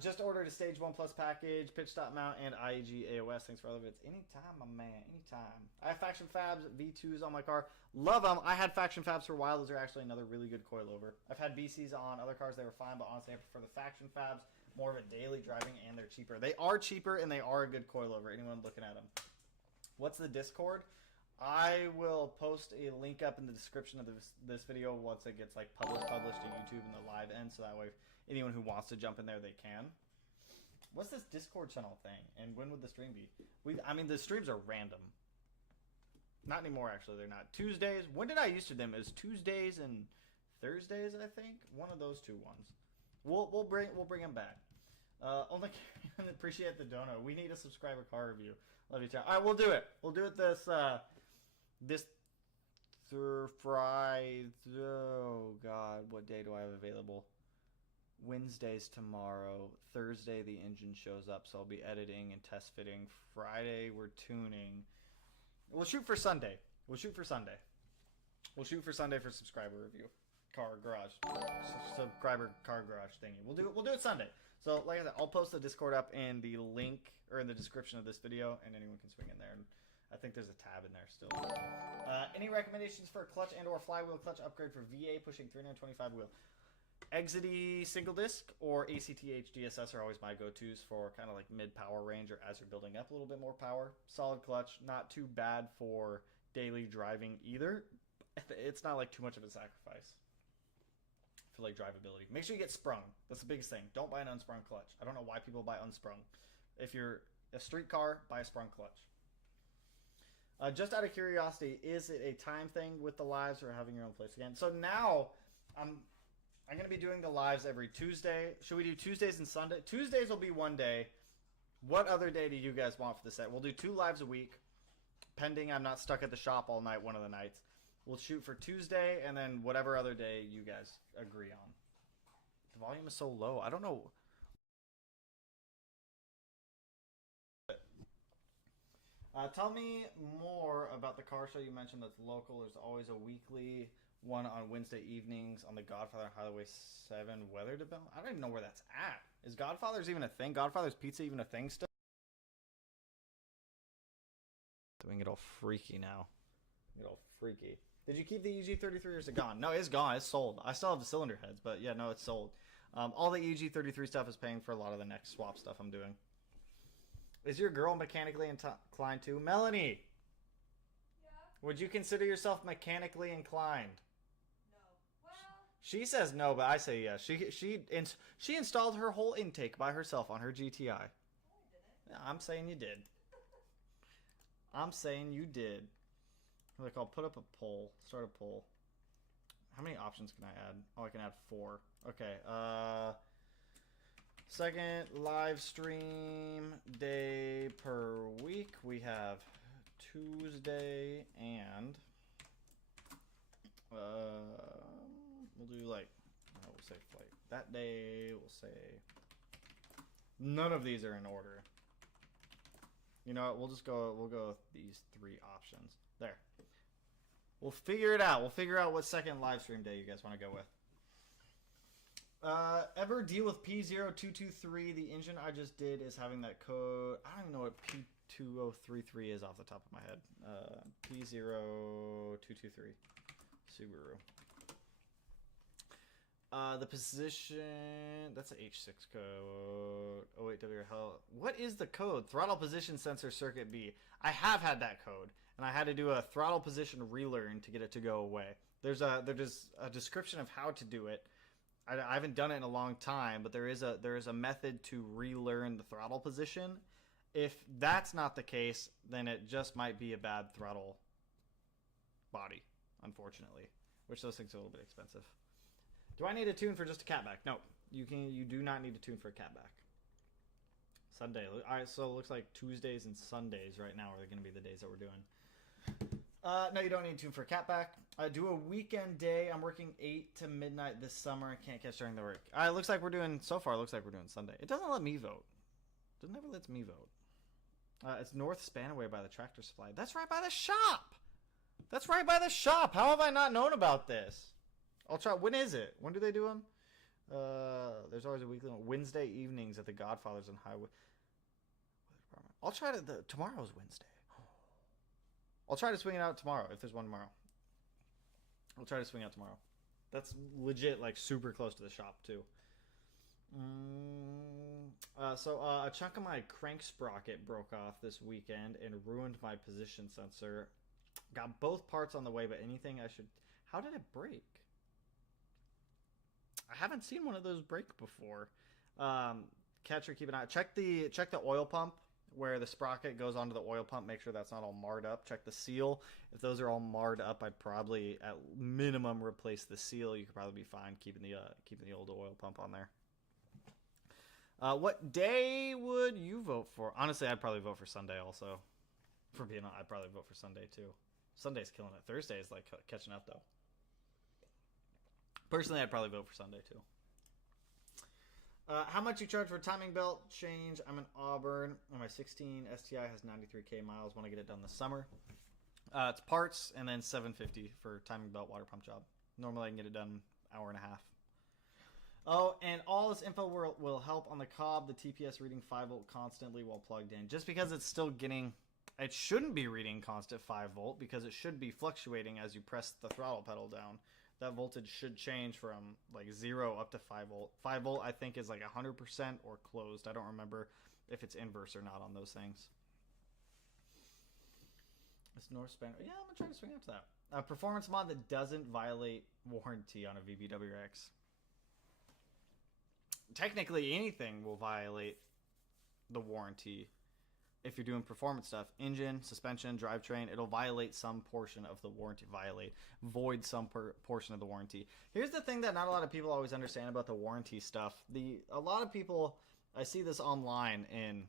Just ordered a Stage 1 Plus package, pitch stop mount, and IEG AOS. Thanks for all of it. Anytime, my man. Anytime. I have Faction Fabs V2s on my car. Love them. I had Faction Fabs for a while. Those are actually another really good coilover. I've had BCs on other cars. They were fine, but honestly, I prefer the Faction Fabs. More of a daily driving, and they're cheaper. They are cheaper, and they are a good coilover. Anyone looking at them. What's the Discord? I will post a link up in the description of this video once it gets like published to YouTube in the live end, so that way anyone who wants to jump in there, they can. What's this Discord channel thing, and when would the stream be? I mean, the streams are random. Not anymore, actually. They're not. Tuesdays. When did I used to them? It was Tuesdays and Thursdays, I think. One of those two ones. We'll bring them back. Only appreciate the dono. We need a subscriber car review. Love you, Tom. All right, we'll do it. We'll do it this Friday. Oh God, what day do I have available? Wednesday's tomorrow. Thursday the engine shows up, so I'll be editing and test fitting. Friday we're tuning. We'll shoot for Sunday. We'll shoot for Sunday for subscriber review. Car garage. Subscriber car garage thingy. We'll do it Sunday. So like I said, I'll post the Discord up in the link or in the description of this video, and anyone can swing in there and I think there's a tab in there still. Any recommendations for a clutch and or flywheel clutch upgrade for VA pushing 325 wheel? Exity single disc or ACT HDSS are always my go-tos for kind of like mid-power range or as you're building up a little bit more power. Solid clutch, not too bad for daily driving either. It's not like too much of a sacrifice for like drivability. Make sure you get sprung. That's the biggest thing. Don't buy an unsprung clutch. I don't know why people buy unsprung. If you're a street car, buy a sprung clutch. Just out of curiosity, is it a time thing with the lives or having your own place again? So now I'm going to be doing the lives every Tuesday. Should we do Tuesdays and Sunday? Tuesdays will be one day. What other day do you guys want for the set? We'll do 2 lives a week, pending I'm not stuck at the shop all night one of the nights. We'll shoot for Tuesday and then whatever other day you guys agree on. The volume is so low. I don't know. Tell me more about the car show you mentioned that's local. There's always a weekly one on Wednesday evenings on the Godfather Highway 7 weather development. I don't even know where that's at. Is Godfather's even a thing? Godfather's Pizza even a thing still? Doing it all freaky now. Get all freaky. Did you keep the EG33 or is it gone? No, it's gone. It's sold. I still have the cylinder heads, but yeah, no, it's sold. All the EG33 stuff is paying for a lot of the next swap stuff I'm doing. Is your girl mechanically inclined too? Melanie! Yeah? Would you consider yourself mechanically inclined? No. Well... She says no, but I say yes. She installed her whole intake by herself on her GTI. No, I didn't. Yeah, I'm saying you did. I'm saying you did. Like, I'll put up a poll. Start a poll. How many options can I add? Oh, I can add 4. Okay, second live stream day per week. We have Tuesday and we'll do like, we'll say flight. That day we'll say none of these are in order. You know what? We'll go with these 3 options. There. We'll figure it out. We'll figure out what second live stream day you guys want to go with. Ever deal with P0223? The engine I just did is having that code. I don't even know what P2033 is off the top of my head. P0223. Subaru. The position, that's an H6 code. Oh wait, WHL. What is the code? Throttle position sensor circuit B. I have had that code, and I had to do a throttle position relearn to get it to go away. There's a description of how to do it. I haven't done it in a long time, but there is a method to relearn the throttle position. If that's not the case, then it just might be a bad throttle body, unfortunately. Which those things are a little bit expensive. Do I need a tune for just a catback? No, you do not need a tune for a catback. Sunday. All right, so it looks like Tuesdays and Sundays right now are going to be the days that we're doing. No, you don't need a tune for a catback. I do a weekend day. I'm working 8 to midnight this summer. I can't catch during the work. It looks like we're doing, so far, it looks like we're doing Sunday. It doesn't let me vote. It never lets me vote. It's North Spanaway by the Tractor Supply. That's right by the shop. That's right by the shop. How have I not known about this? I'll try. When is it? When do they do them? There's always a weekly one. Wednesday evenings at the Godfathers on Highway. I'll try to. Tomorrow's Wednesday. I'll try to swing it out tomorrow if there's one tomorrow. I'll try to swing out tomorrow. That's legit, like super close to the shop too. So a chunk of my crank sprocket broke off this weekend and ruined my position sensor. Got both parts on the way, but anything I should. How did it break? I haven't seen one of those break before. Catcher, keep an eye. Check the oil pump where the sprocket goes onto the oil pump. Make sure that's not all marred up. Check the seal. If those are all marred up, I'd probably at minimum replace the seal. You could probably be fine keeping the old oil pump on there. What day would you vote for? Honestly, I'd probably vote for Sunday also. For being honest, I'd probably vote for Sunday too. Sunday's killing it. Thursday is like catching up though. Personally, I'd probably vote for Sunday too. How much you charge for timing belt change? I'm in Auburn. My 16 STI has 93k miles. Want to get it done this summer. It's parts and then $750 for timing belt water pump job. Normally I can get it done hour and a half. Oh, and all this info will help on the Cobb. The TPS reading 5 volt constantly while plugged in. Just because it's still getting it shouldn't be reading constant 5 volt because it should be fluctuating as you press the throttle pedal down. That voltage should change from like 0 up to 5 volt. 5 volt I think is like 100% or closed. I don't remember if it's inverse or not on those things. It's North Span. Yeah, I'm gonna try to swing up to that. A performance mod that doesn't violate warranty on a VBWX. Technically, anything will violate the warranty if you're doing performance stuff. Engine, suspension, drivetrain, it'll violate some portion of the warranty. Void some portion of the warranty. Here's the thing that not a lot of people always understand about the warranty stuff. A lot of people, I see this online in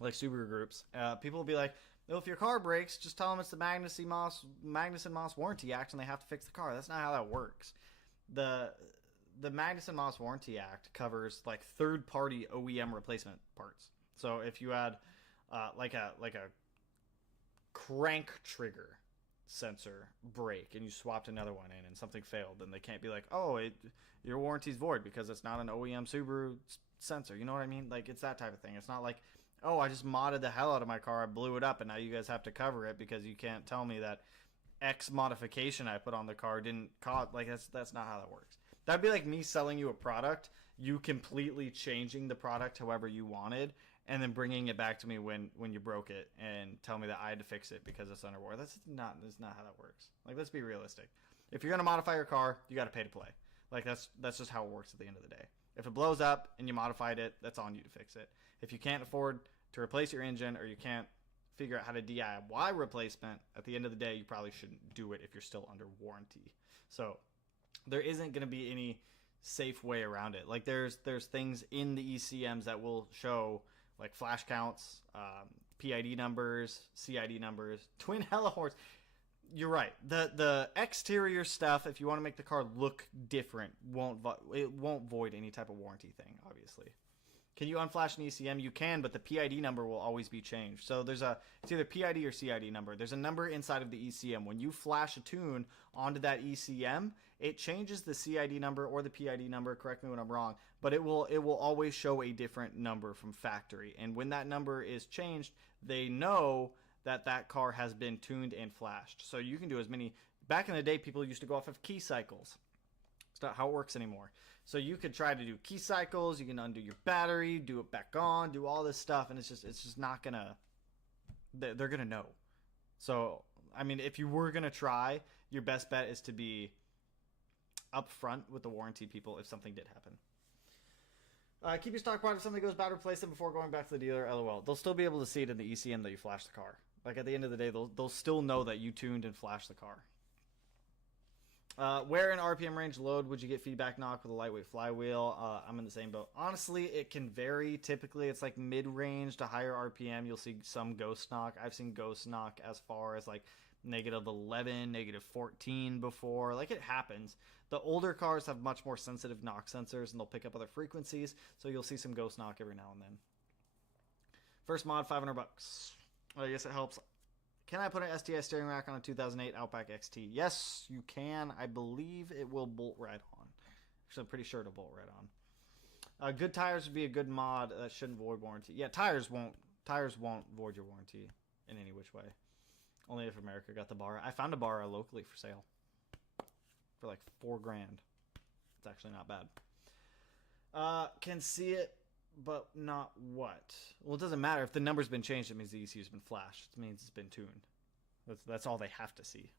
like Subaru groups. People will be like, well, if your car breaks, just tell them it's the Magnuson-Moss Warranty Act and they have to fix the car. That's not how that works. The Magnuson-Moss Warranty Act covers like third-party OEM replacement parts. So if you had like a crank trigger sensor break and you swapped another one in and something failed, then they can't be like, oh, your warranty's void because it's not an OEM Subaru sensor. You know what I mean? Like, it's that type of thing. It's not like, oh, I just modded the hell out of my car, I blew it up, and now you guys have to cover it because you can't tell me that X modification I put on the car didn't cause. Like, that's not how that works. That'd be like me selling you a product, you completely changing the product however you wanted, and then bringing it back to me when you broke it and tell me that I had to fix it because it's under warranty. That's not how that works. Like, let's be realistic. If you're gonna modify your car, you got to pay to play. Like, that's just how it works at the end of the day. If it blows up and you modified it, that's on you to fix it. If you can't afford to replace your engine or you can't figure out how to DIY replacement, at the end of the day, you probably shouldn't do it if you're still under warranty. So there isn't going to be any safe way around it. Like, there's things in the ECMs that will show like flash counts, PID numbers, CID numbers, twin hellahorns. You're right. The exterior stuff, if you want to make the car look different, it won't void any type of warranty thing, obviously. Can you unflash an ECM? You can, but the PID number will always be changed. So it's either PID or CID number. There's a number inside of the ECM. When you flash a tune onto that ECM, it changes the CID number or the PID number. Correct me when I'm wrong, but it will always show a different number from factory. And when that number is changed, they know that car has been tuned and flashed. So you can do as many. Back in the day, people used to go off of key cycles. It's not how it works anymore. So you could try to do key cycles, you can undo your battery, do it back on, do all this stuff, and it's just not gonna, they're gonna know. So, I mean, if you were gonna try, your best bet is to be upfront with the warranty people if something did happen. Keep your stock product. If something goes bad, replace them before going back to the dealer, LOL. They'll still be able to see it in the ECM that you flashed the car. Like, at the end of the day, they'll still know that you tuned and flashed the car. Where in RPM range load would you get feedback knock with a lightweight flywheel? I'm in the same boat. Honestly, it can vary. Typically, it's like mid-range to higher RPM. You'll see some ghost knock. I've seen ghost knock as far as like -11, -14 before. Like, it happens. The older cars have much more sensitive knock sensors, and they'll pick up other frequencies, so you'll see some ghost knock every now and then. First mod, $500. I guess it helps. Can I put an STI steering rack on a 2008 Outback XT? Yes, you can. I believe it will bolt right on. Actually, I'm pretty sure it'll bolt right on. Good tires would be a good mod that shouldn't void warranty. Yeah, tires won't void your warranty in any which way. Only if America got the bar. I found a bar locally for sale for like $4,000. It's actually not bad. Can see it, but not what? Well, it doesn't matter. If the number's been changed, it means the ECU's been flashed. It means it's been tuned. That's all they have to see.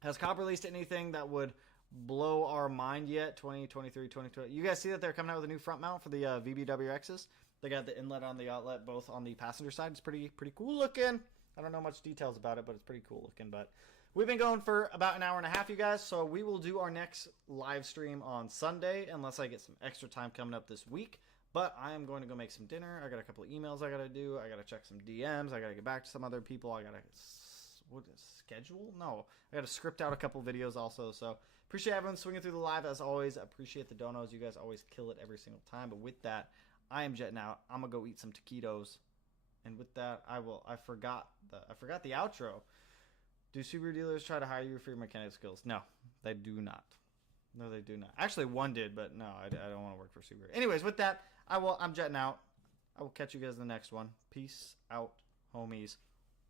Has Cobb released anything that would blow our mind yet? 2023, 2020. You guys see that they're coming out with a new front mount for the VBWXs? They got the inlet on the outlet, both on the passenger side. It's pretty cool looking. I don't know much details about it, but it's pretty cool looking. But we've been going for about an hour and a half, you guys. So we will do our next live stream on Sunday, unless I get some extra time coming up this week. But I am going to go make some dinner. I got a couple of emails I got to do. I got to check some DMs. I got to get back to some other people. I got to schedule? No. I got to script out a couple videos also. So appreciate everyone swinging through the live as always. Appreciate the donos. You guys always kill it every single time. But with that, I am jetting out. I'm going to go eat some taquitos. And with that, I forgot the outro. Do Subaru dealers try to hire you for your mechanic skills? No, they do not. No, they do not. Actually, one did, but no, I don't want to work for Subaru. Anyways, with that, I'm jetting out. I will catch you guys in the next one. Peace out. homies.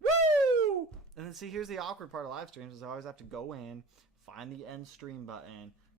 Woo! And then see, here's the awkward part of live streams is I always have to go in, find the end stream button,